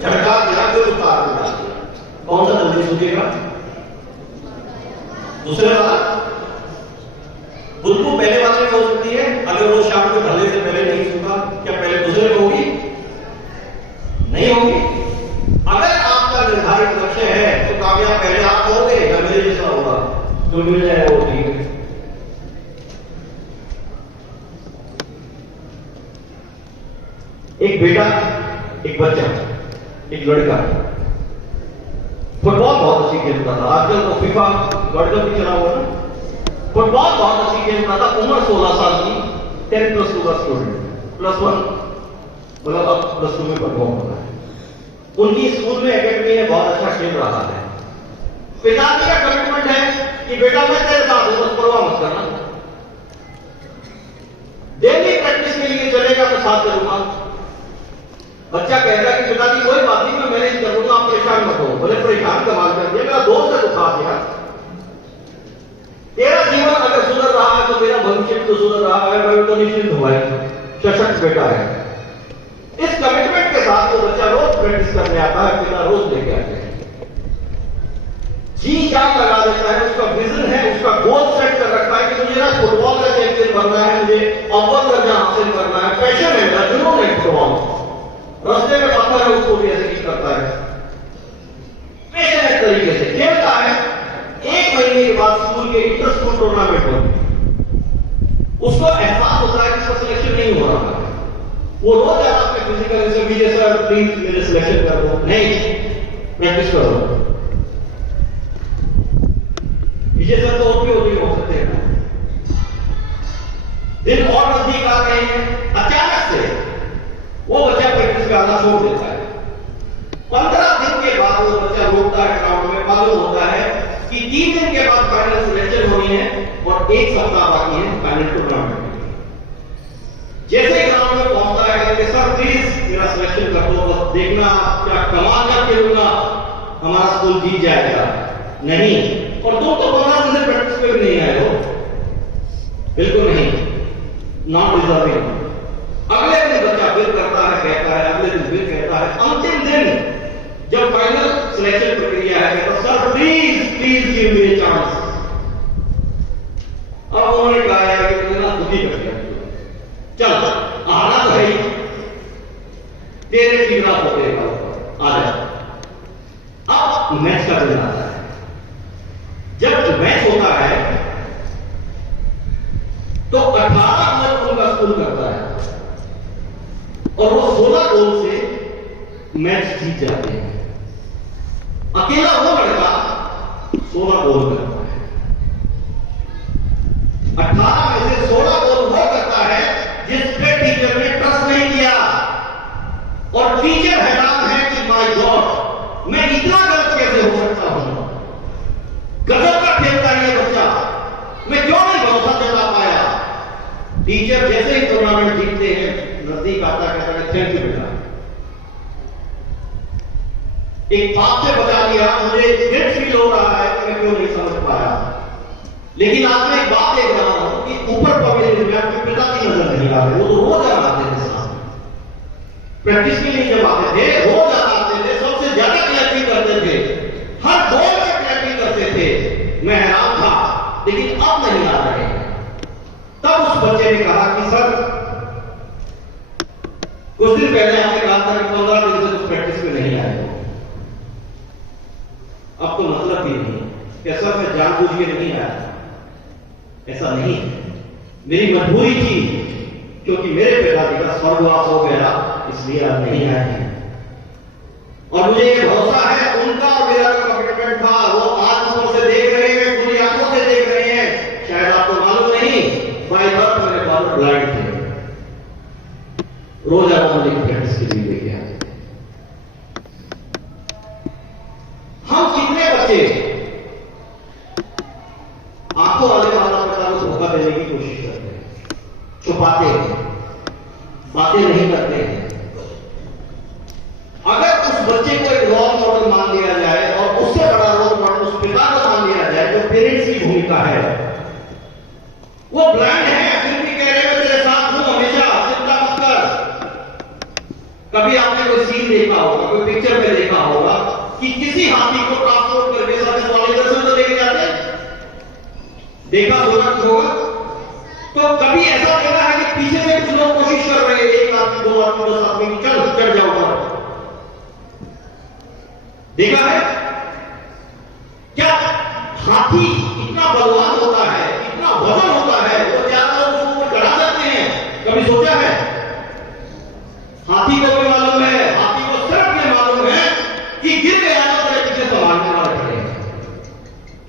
झटका दिया, फिर उतार में डाल दिया। कौन सा जल्दी सूखेगा? दूसरे वाला बुद्धू पहले वाले में हो सकती है, अगर वो शाम को ढलने से पहले नहीं सूखा, क्या पहले दूसरे में होगी? नहीं होगी। अगर आपका निर्धारित लक्ष्य है तो कामयाब पहले आप होगे या मेरे जैसा होगा, जो मिल जाए वो ठीक है। एक बेटा, एक बच्चा, एक लड़का फुटबॉल बहुत अच्छी खेलता था। आजकल तो फीफा वर्ल्ड कप भी चला हुआ ना। फुटबॉल बहुत अच्छी खेलता था। उम्र 16 साल की, 10+2 का स्टूडेंट, +1 मतलब अब +2 में फुटबॉल होता है। उनकी स्कूल में एकेडमी में बहुत अच्छा खेल रहा है। पिताजी का कमिटमेंट है कि बेटा मैं तेरे साथ हूं, बस परवाह मत करना। डेली प्रैक्टिस के लिए चलेगा तो साथ चलूंगा। करूं, बोले परेशान कमाल कर दिया, मेरा दोस्त है तो खास यार। तेरा जीवन अगर सुधर रहा है तो मेरा भविष्य तो सुधर रहा है, मैं तो निश्चिंत हुआ है, सशक्त बेटा है। इस कमिटमेंट के साथ वो बच्चा रोज प्रैक्टिस करने आता है, पिता रोज लेके आते हैं, जी जान लगा देता है, उसका विजन है, उसका गोल सेट कर रखा है कि मुझे ना फुटबॉल का चैंपियन बनना है, मुझे अव्वल दर्जा हासिल करना है, पैशन है मेरा, जुनून है फुटबॉल। रास्ते में पत्थर है उसको भी ऐसे ही करता है, पैशनेट तरीके से खेलता है। एक महीने के बाद स्कूल के इंटर स्कूल टूर्नामेंट में उसको एहसास होता है कि उसका सिलेक्शन नहीं हो रहा है। वो रोज आता है फिजिकल से, विजय सर प्लीज मेरे सिलेक्शन कर दो, नहीं प्रैक्टिस करो। विजय सर तो और भी हो सकते हैं। दिन और नजदीक आ रहे हैं, अचानक से वो बच्चा प्रैक्टिस करना छोड़ देता है। 15 दिन के बाद वो बच्चा रोकता है ग्राउंड में, मालूम होता है कि 3 दिन के बाद फाइनल सिलेक्शन होनी है और 1 सप्ताह बाकी है फाइनल टूर्नामेंट में। जैसे ही ग्राउंड में पहुंचता है कहते सर प्लीज मेरा सिलेक्शन कर दो, बस देखना क्या कमाल कर खेलूंगा, हमारा स्कूल जीत जाएगा। नहीं, और तुम तो 15 दिन से प्रैक्टिस पे भी नहीं आए हो, बिल्कुल नहीं, नॉट डिजर्विंग। अगले दिन बच्चा फिर करता है, कहता है, अगले दिन फिर कहता है, अंतिम दिन जब फाइनल सिलेक्शन प्रक्रिया है कहता sir please please give me a chance. अब उन्होंने कहा है कि तुमने ना खुद ही कर दिया, चल आना तो है ही, तेरे ठिकाना होते आ जा। अब मैच का दिन आता है। जब मैच होता है तो 18 गोल उनका स्कूल करता है और वो 16 गोल से मैच जीत जाते हैं। अकेला वो लड़का 16 गोल करता है। 18 में से 16 गोल वो करता है जिस पे टीचर ने ट्रस्ट नहीं किया, और टीचर हैरान है कि माय गॉड मैं इतना गलत कैसे हो सकता हूं, गजब का खेलता है ये बच्चा, मैं क्यों नहीं भरोसा दिला पाया। टीचर जैसे ही टूर्नामेंट जीतते हैं नजदीक आता कहता है थैंक यू बेटा, एक पाप से बचा लिया, मुझे गिल्ट फील हो रहा है कि मैं क्यों नहीं समझ पाया। लेकिन आज मैं एक बात देख रहा हूं कि ऊपर पब्लिक में आपके पिता की नजर नहीं आ रही, वो तो रोज आते थे सामने, प्रैक्टिस के लिए जब आते थे रोज आते थे, सबसे ज्यादा क्लैपिंग करते थे, हर गोल में क्लैपिंग करते थे। मैं हैरान था, लेकिन अब नहीं आ रहे। तब उस बच्चे ने कहा कि सर कुछ दिन पहले आपने कहा था कि 15 दिन से तो प्रैक्टिस में नहीं आए, अब तो मतलब भी नहीं, कैसा मैं जानबूझ के नहीं आया, ऐसा नहीं, मेरी मजबूरी थी क्योंकि मेरे पिताजी का स्वर्गवास हो गया, इसलिए आप नहीं आए हैं। और मुझे ये भरोसा है उनका और मेरा जो कमिटमेंट था वो आज ऊपर से देख रहे हैं, पूरी आंखों से देख रहे हैं। शायद आपको मालूम नहीं, बाय बर्थ मेरे फादर ब्लाइंड थे, रोज आप मुझे प्रैक्टिस के लिए लेके आते थे। हम कितने बच्चे आंखों वाले माता पिता को धोखा देने की कोशिश करते हैं, छुपाते हैं, बातें नहीं करते हैं। अगर उस बच्चे को एक रोल मॉडल मान लिया जाए और उससे बड़ा रोल मॉडल उस पिता को मान लिया जाए जो पेरेंट्स की भूमिका है, वो ब्लाइंड है फिर भी कह रहे हैं तेरे साथ हूं हमेशा, चिंता मत कर। कभी आपने कोई सीन देखा होगा, कोई पिक्चर में देखा होगा कि किसी हाथी को ट्रांसपोर्ट करके सर्विस वाले दर्शन तो लेके जाते, देखा होगा कुछ होगा। तो कभी ऐसा देखा है कि पीछे से कुछ लोग कोशिश कर रहे हैं, एक आदमी 2 आदमी 10 आदमी चल चढ़ जाओ, देखा है क्या? हाथी इतना बलवान होता है, इतना वजन होता है, वो 4 लोग उसको चढ़ा देते हैं, कभी सोचा है? हाथी को भी मालूम है, हाथी को सिर्फ ये मालूम है कि गिर गया तो मेरे पीछे संभालने वाले खड़े हैं,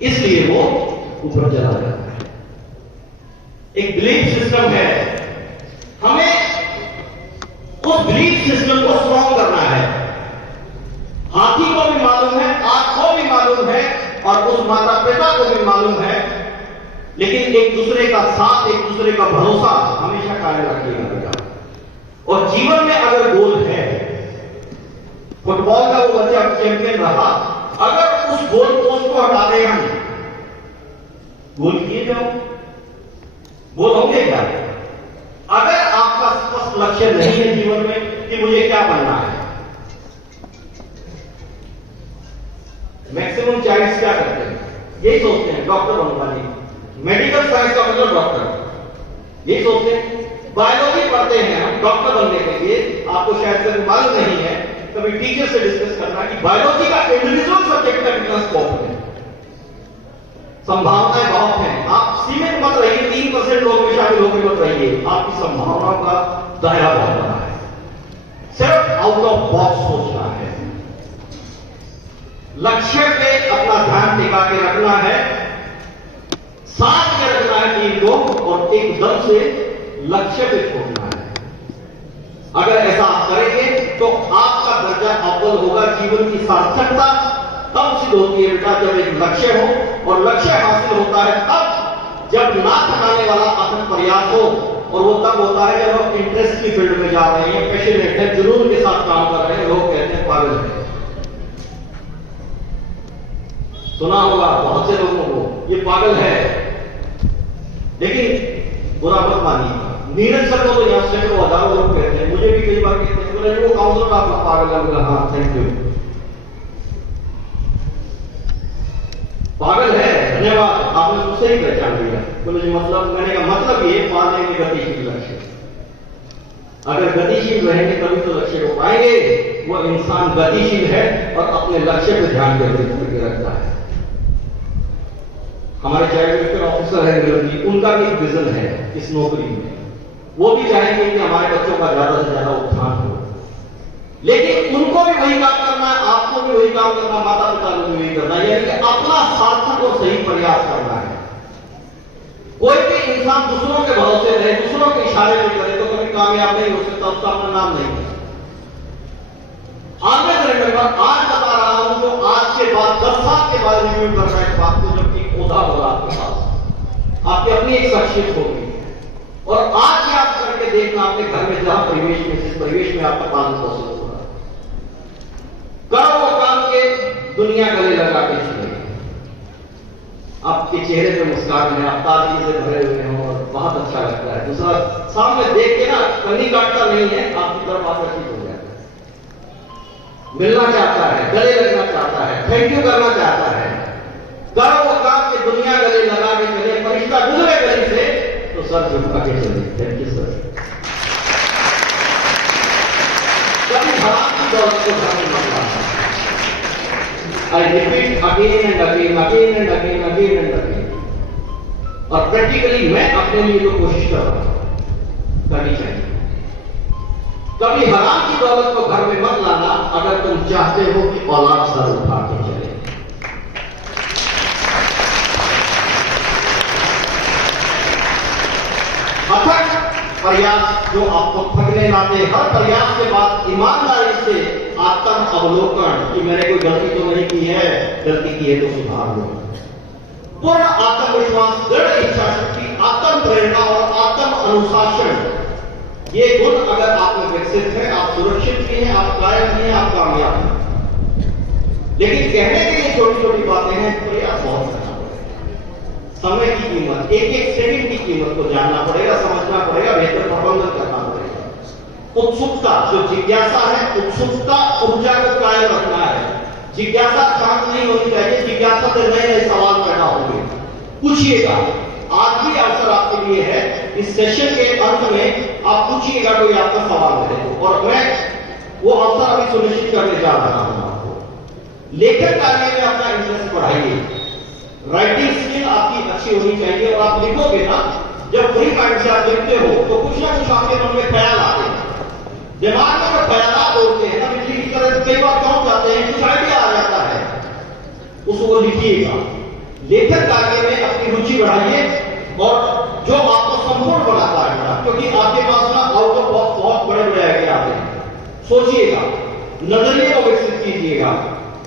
इसलिए वो ऊपर चला जाता है। एक बिलीफ सिस्टम है, हमें उस बिलीफ सिस्टम को स्ट्रॉन्ग करना है। हाथी को भी मालूम है, आग को भी मालूम है और उस माता पिता को भी मालूम है, लेकिन एक दूसरे का साथ, एक दूसरे का भरोसा हमेशा कायम रखिएगा बेटा। और जीवन में अगर गोल है, फुटबॉल का वो बच्चा चैंपियन रहा, अगर उस गोल पोस्ट को हटा दें हम, गोल किए जाओ, गोल होंगे क्या? अगर आपका स्पष्ट लक्ष्य नहीं है जीवन में कि मुझे क्या बनना है, मैक्सिमम चाइल्ड्स क्या करते हैं? यही सोचते हैं डॉक्टर बनूंगा, नहीं, मेडिकल साइंस का मतलब डॉक्टर, यही सोचते हैं। बायोलॉजी पढ़ते हैं हम डॉक्टर बनने के लिए, आपको शायद से मालूम नहीं है, कभी टीचर से डिस्कस करना कि बायोलॉजी का इंडिविजुअल सब्जेक्ट का कितना स्कोप है, संभावनाएं बहुत हैं। आप सीमित मत रहिए, 3% लोग में शामिल होकर मत रहिए, आपकी संभावनाओं का दायरा बहुत बड़ा है। सिर्फ आउट ऑफ बॉक्स सोचना है, लक्ष्य पे अपना ध्यान टिका के रखना है, साथ में रखना है टीम को, और एकदम से लक्ष्य पे छोड़ना है। अगर ऐसा आप करेंगे तो आपका दर्जा अव्वल होगा, जीवन की सार्थकता तब सिद्ध होती है बेटा जब एक लक्ष्य हो, और लक्ष्य हासिल होता है तब जब ना थकाने वाला अथक प्रयास हो, और वो तब होता है जब आप इंटरेस्ट की फील्ड में जा रहे हैं, पैशनेट है, जुनून के साथ काम कर रहे हैं। लोग कहते हैं पागल है, सुना होगा बहुत से लोगों को ये पागल है, लेकिन बुरा मत मानिए। नीरज सर को तो यहाँ से हजारों लोग कहते हैं, मुझे भी कई बार कहते हैं, बोले वो काउंसलर आपका पागल है। बोला हाँ थैंक यू, पागल है, धन्यवाद, आपने मुझसे ही पहचान लिया। बोले जी मतलब, मैंने कहा मतलब ये पाने के गतिशील लक्ष्य, अगर गतिशील रहेंगे तभी तो लक्ष्य को पाएंगे। वो इंसान गतिशील है और अपने लक्ष्य पर ध्यान केंद्रित करके रखता है। हमारे चाइल्ड वेलफेयर ऑफिसर है नीरज जी, उनका भी एक विजन है इस नौकरी में, वो भी चाहेंगे कि हमारे बच्चों का ज्यादा से ज्यादा उत्थान हो, लेकिन उनको भी वही काम करना है, आपको भी वही काम करना, माता पिता को भी वही करना है, यानी कि अपना सार्थक और सही प्रयास करना है। कोई भी इंसान दूसरों के भरोसे रहे, दूसरों के इशारे में करे तो कभी कामयाब नहीं हो सकता, उसका अपना नाम नहीं है। आज मैं आज बता रहा हूं, जो आज के बाद 10 साल के बाद रिव्यू कर रहा है इस बात को, जबकि पौधा होगा आपके पास, आपकी अपनी एक शख्सियत होगी, और आज ही आप करके देखना अपने घर में जहां परिवेश में, जिस परिवेश में आपका पालन पोषण होगा, करो वो काम के दुनिया गले लगा के चले, आपके चेहरे पे मुस्कान है, आप ताजगी से भरे हुए हैं और बहुत अच्छा लगता है। दूसरा सामने देख के ना कहीं काटता नहीं है, आपकी तरफ आकर ठीक हो जाता है, मिलना चाहता है, गले लगना चाहता है, थैंक यू करना चाहता है। करो वो काम के दुनिया गले लगा के चले, फरिश्ता गुजरे गली से तो सर झुका के चले। Thank you sir. कभी हराम की दौलत को धर्म मत लाना। I repeat again and again, again and again, again and again. और प्रैक्टिकली मैं अपने लिए तो कोशिश कर रहा हूं, करनी चाहिए। कभी हराम की दौलत को घर में मत लाना अगर तुम चाहते हो कि औलाद सर उठा के चले। अथक प्रयास जो आपको थकने लाते, हर प्रयास के बाद ईमानदारी से आत्म अवलोकन कि मैंने कोई गलती तो नहीं की है, गलती की है तो सुधार लो। पूर्ण आत्मविश्वास, दृढ़ इच्छा शक्ति, आत्म प्रेरणा और आत्म अनुशासन, ये गुण अगर आप में विकसित है, आप सुरक्षित भी हैं, आप कायम भी हैं, आप कामयाब हैं। लेकिन कहने के लिए छोटी छोटी बातें हैं, प्रयास बहुत करना पड़ेगा। समय की कीमत, एक एक सेकंड की कीमत को जानना पड़ेगा, समझना पड़ेगा, बेहतर प्रबंधन करना पड़ेगा। उत्सुकता, जो जिज्ञासा है, उत्सुकता ऊर्जा को कायम रखना है। जिज्ञासा शांत नहीं होनी चाहिए, जिज्ञासा से नए नए सवाल पैदा होंगे। पूछिएगा, आज भी अवसर आपके लिए है, इस सेशन के अंत में आप पूछिएगा कोई आपका सवाल है तो, और मैं वो अवसर अभी सुनिश्चित करने जा रहा हूं आपको। लेखन कार्य में अपना इंटरेस्ट बढ़ाइए, राइटिंग स्किल आपकी अच्छी होनी चाहिए, और आप लिखोगे ना, जब फ्री माइंड से आप लिखते हो तो कुछ ना कुछ आपके मन में ख्याल आते हैं, दिमाग में जो ख्याल होते हैं ना, बिजली की तरह कई बार चौंक जाते हैं, कुछ आइडिया आ जाता है, उसको लिखिएगा। लेखन कार्य में अपनी रुचि बढ़ाइए, और जो आपको संपूर्ण बनाता है, क्योंकि आपके पास ना आउट ऑफ बॉक्स बहुत बड़े बड़े आइडिया आते हैं। सोचिएगा, नजरिए को विकसित कीजिएगा,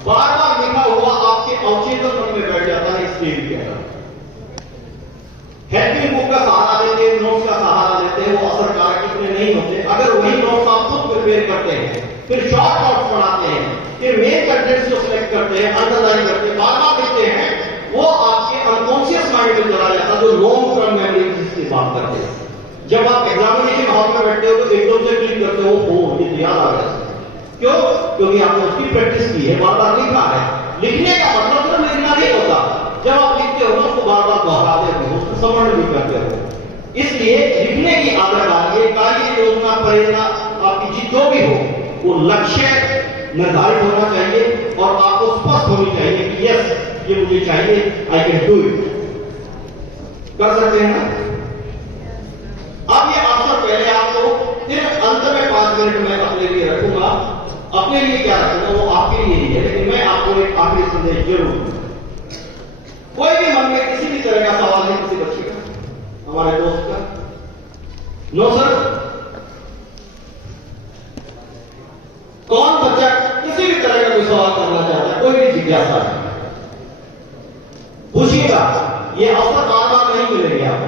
बार बार लिखा हुआ आपके अवचेतन मन में बैठ जाता है, स्क्रीन के अंदर। हेल्पिंग बुक का सहारा लेते हैं, नोट्स का सहारा लेते हैं, वो असरकारक इतने नहीं होते। अगर वही नोट्स आप खुद प्रिपेयर करते हैं, फिर शॉर्ट नोट्स बनाते हैं, फिर मेन कंटेंट्स को सिलेक्ट करते हैं, अंडरलाइन करते हैं, बार बार लिखते हैं, वो आपके अनकॉन्शियस माइंड में चला जाता है, जो लॉन्ग टर्म मेमोरी जिसकी बात करते हैं। जब आप एग्जामिनेशन हॉल में बैठते हो तो एकदम से क्लिक करते हो, ओ ये तो याद आ गया। क्यों? क्योंकि आपने उसकी प्रैक्टिस की है, बार बार लिखा है। लिखने का मतलब सिर्फ लिखना नहीं होता, जब आप लिखते हो ना उसको बार बार दोहराते हो, उसको समझ भी करते हो। इसलिए लिखने की आदत डालिए। कार्य योजना प्रेरणा आपकी जो भी हो, वो लक्ष्य निर्धारित होना चाहिए और आपको स्पष्ट होनी चाहिए कि यस ये मुझे चाहिए, आई कैन डू इट। कर सकते हैं ना? अब ये अवसर पहले आपको, फिर अंत में 5 मिनट में अपने लिए रखूंगा। अपने लिए क्या रखूंगा वो आपके लिए ही है, लेकिन मैं आपको एक आखिरी संदेश जरूर दूंगा। कोई भी मन में किसी भी तरह का सवाल है किसी बच्चे का, हमारे दोस्त का? No sir? कौन बच्चा किसी भी तरह का कोई सवाल करना चाहता है, कोई भी जिज्ञासा है, पूछिएगा। ये अवसर बार बार नहीं मिलेंगे आपको।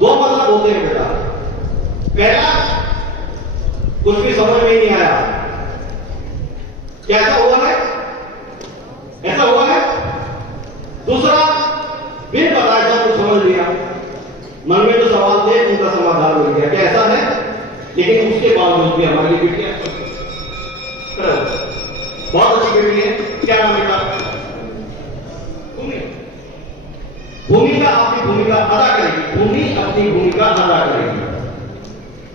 2 मतलब होते हैं बेटा। पहला, कुछ भी समझ में नहीं आया, क्या ऐसा हुआ है? ऐसा हुआ है? दूसरा, बिन बताए सब कुछ समझ लिया, मन में जो सवाल थे उनका समाधान मिल गया, क्या ऐसा है? लेकिन उसके बावजूद भी हमारी बेटियां बहुत अच्छी बेटी है। क्या नाम बेटा? भूमिका अपनी भूमिका अदा करेगी, भूमि अपनी भूमिका अदा करेगी।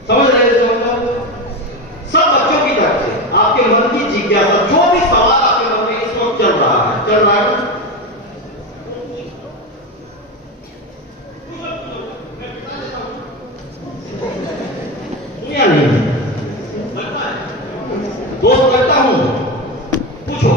समझ रहे हैं? सब बच्चों की तरफ से आपके मन की जिज्ञासा, जो भी सवाल आपके मन में इस वक्त चल रहा है या नहीं? दोस्त लगता हूं, पूछो।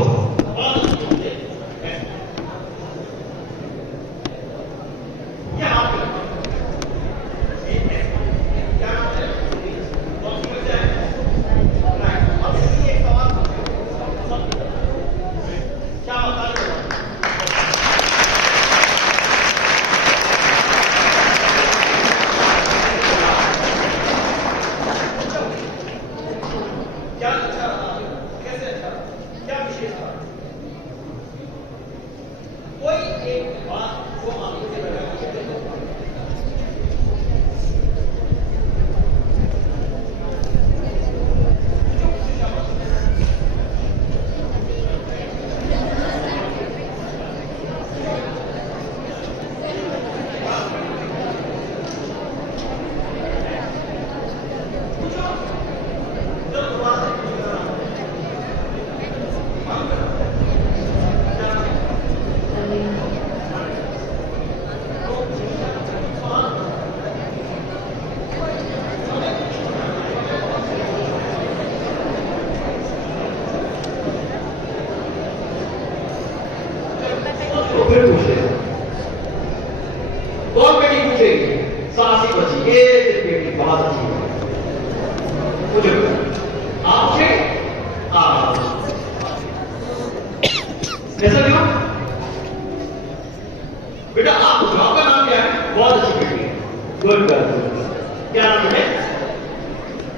कौन बेटी पूछेगी? साहसी बची, एक बेटी बहुत अच्छी है। पूछो आप पूछे? ऐसा क्यों? बेटा आप पूछो, आपका नाम क्या है? बहुत अच्छी बेटी है, गुड गर्ल। क्या नाम है?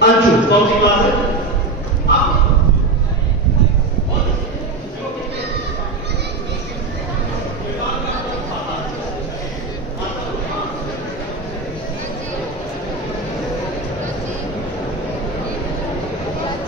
अंशु। कौन सी क्लास है?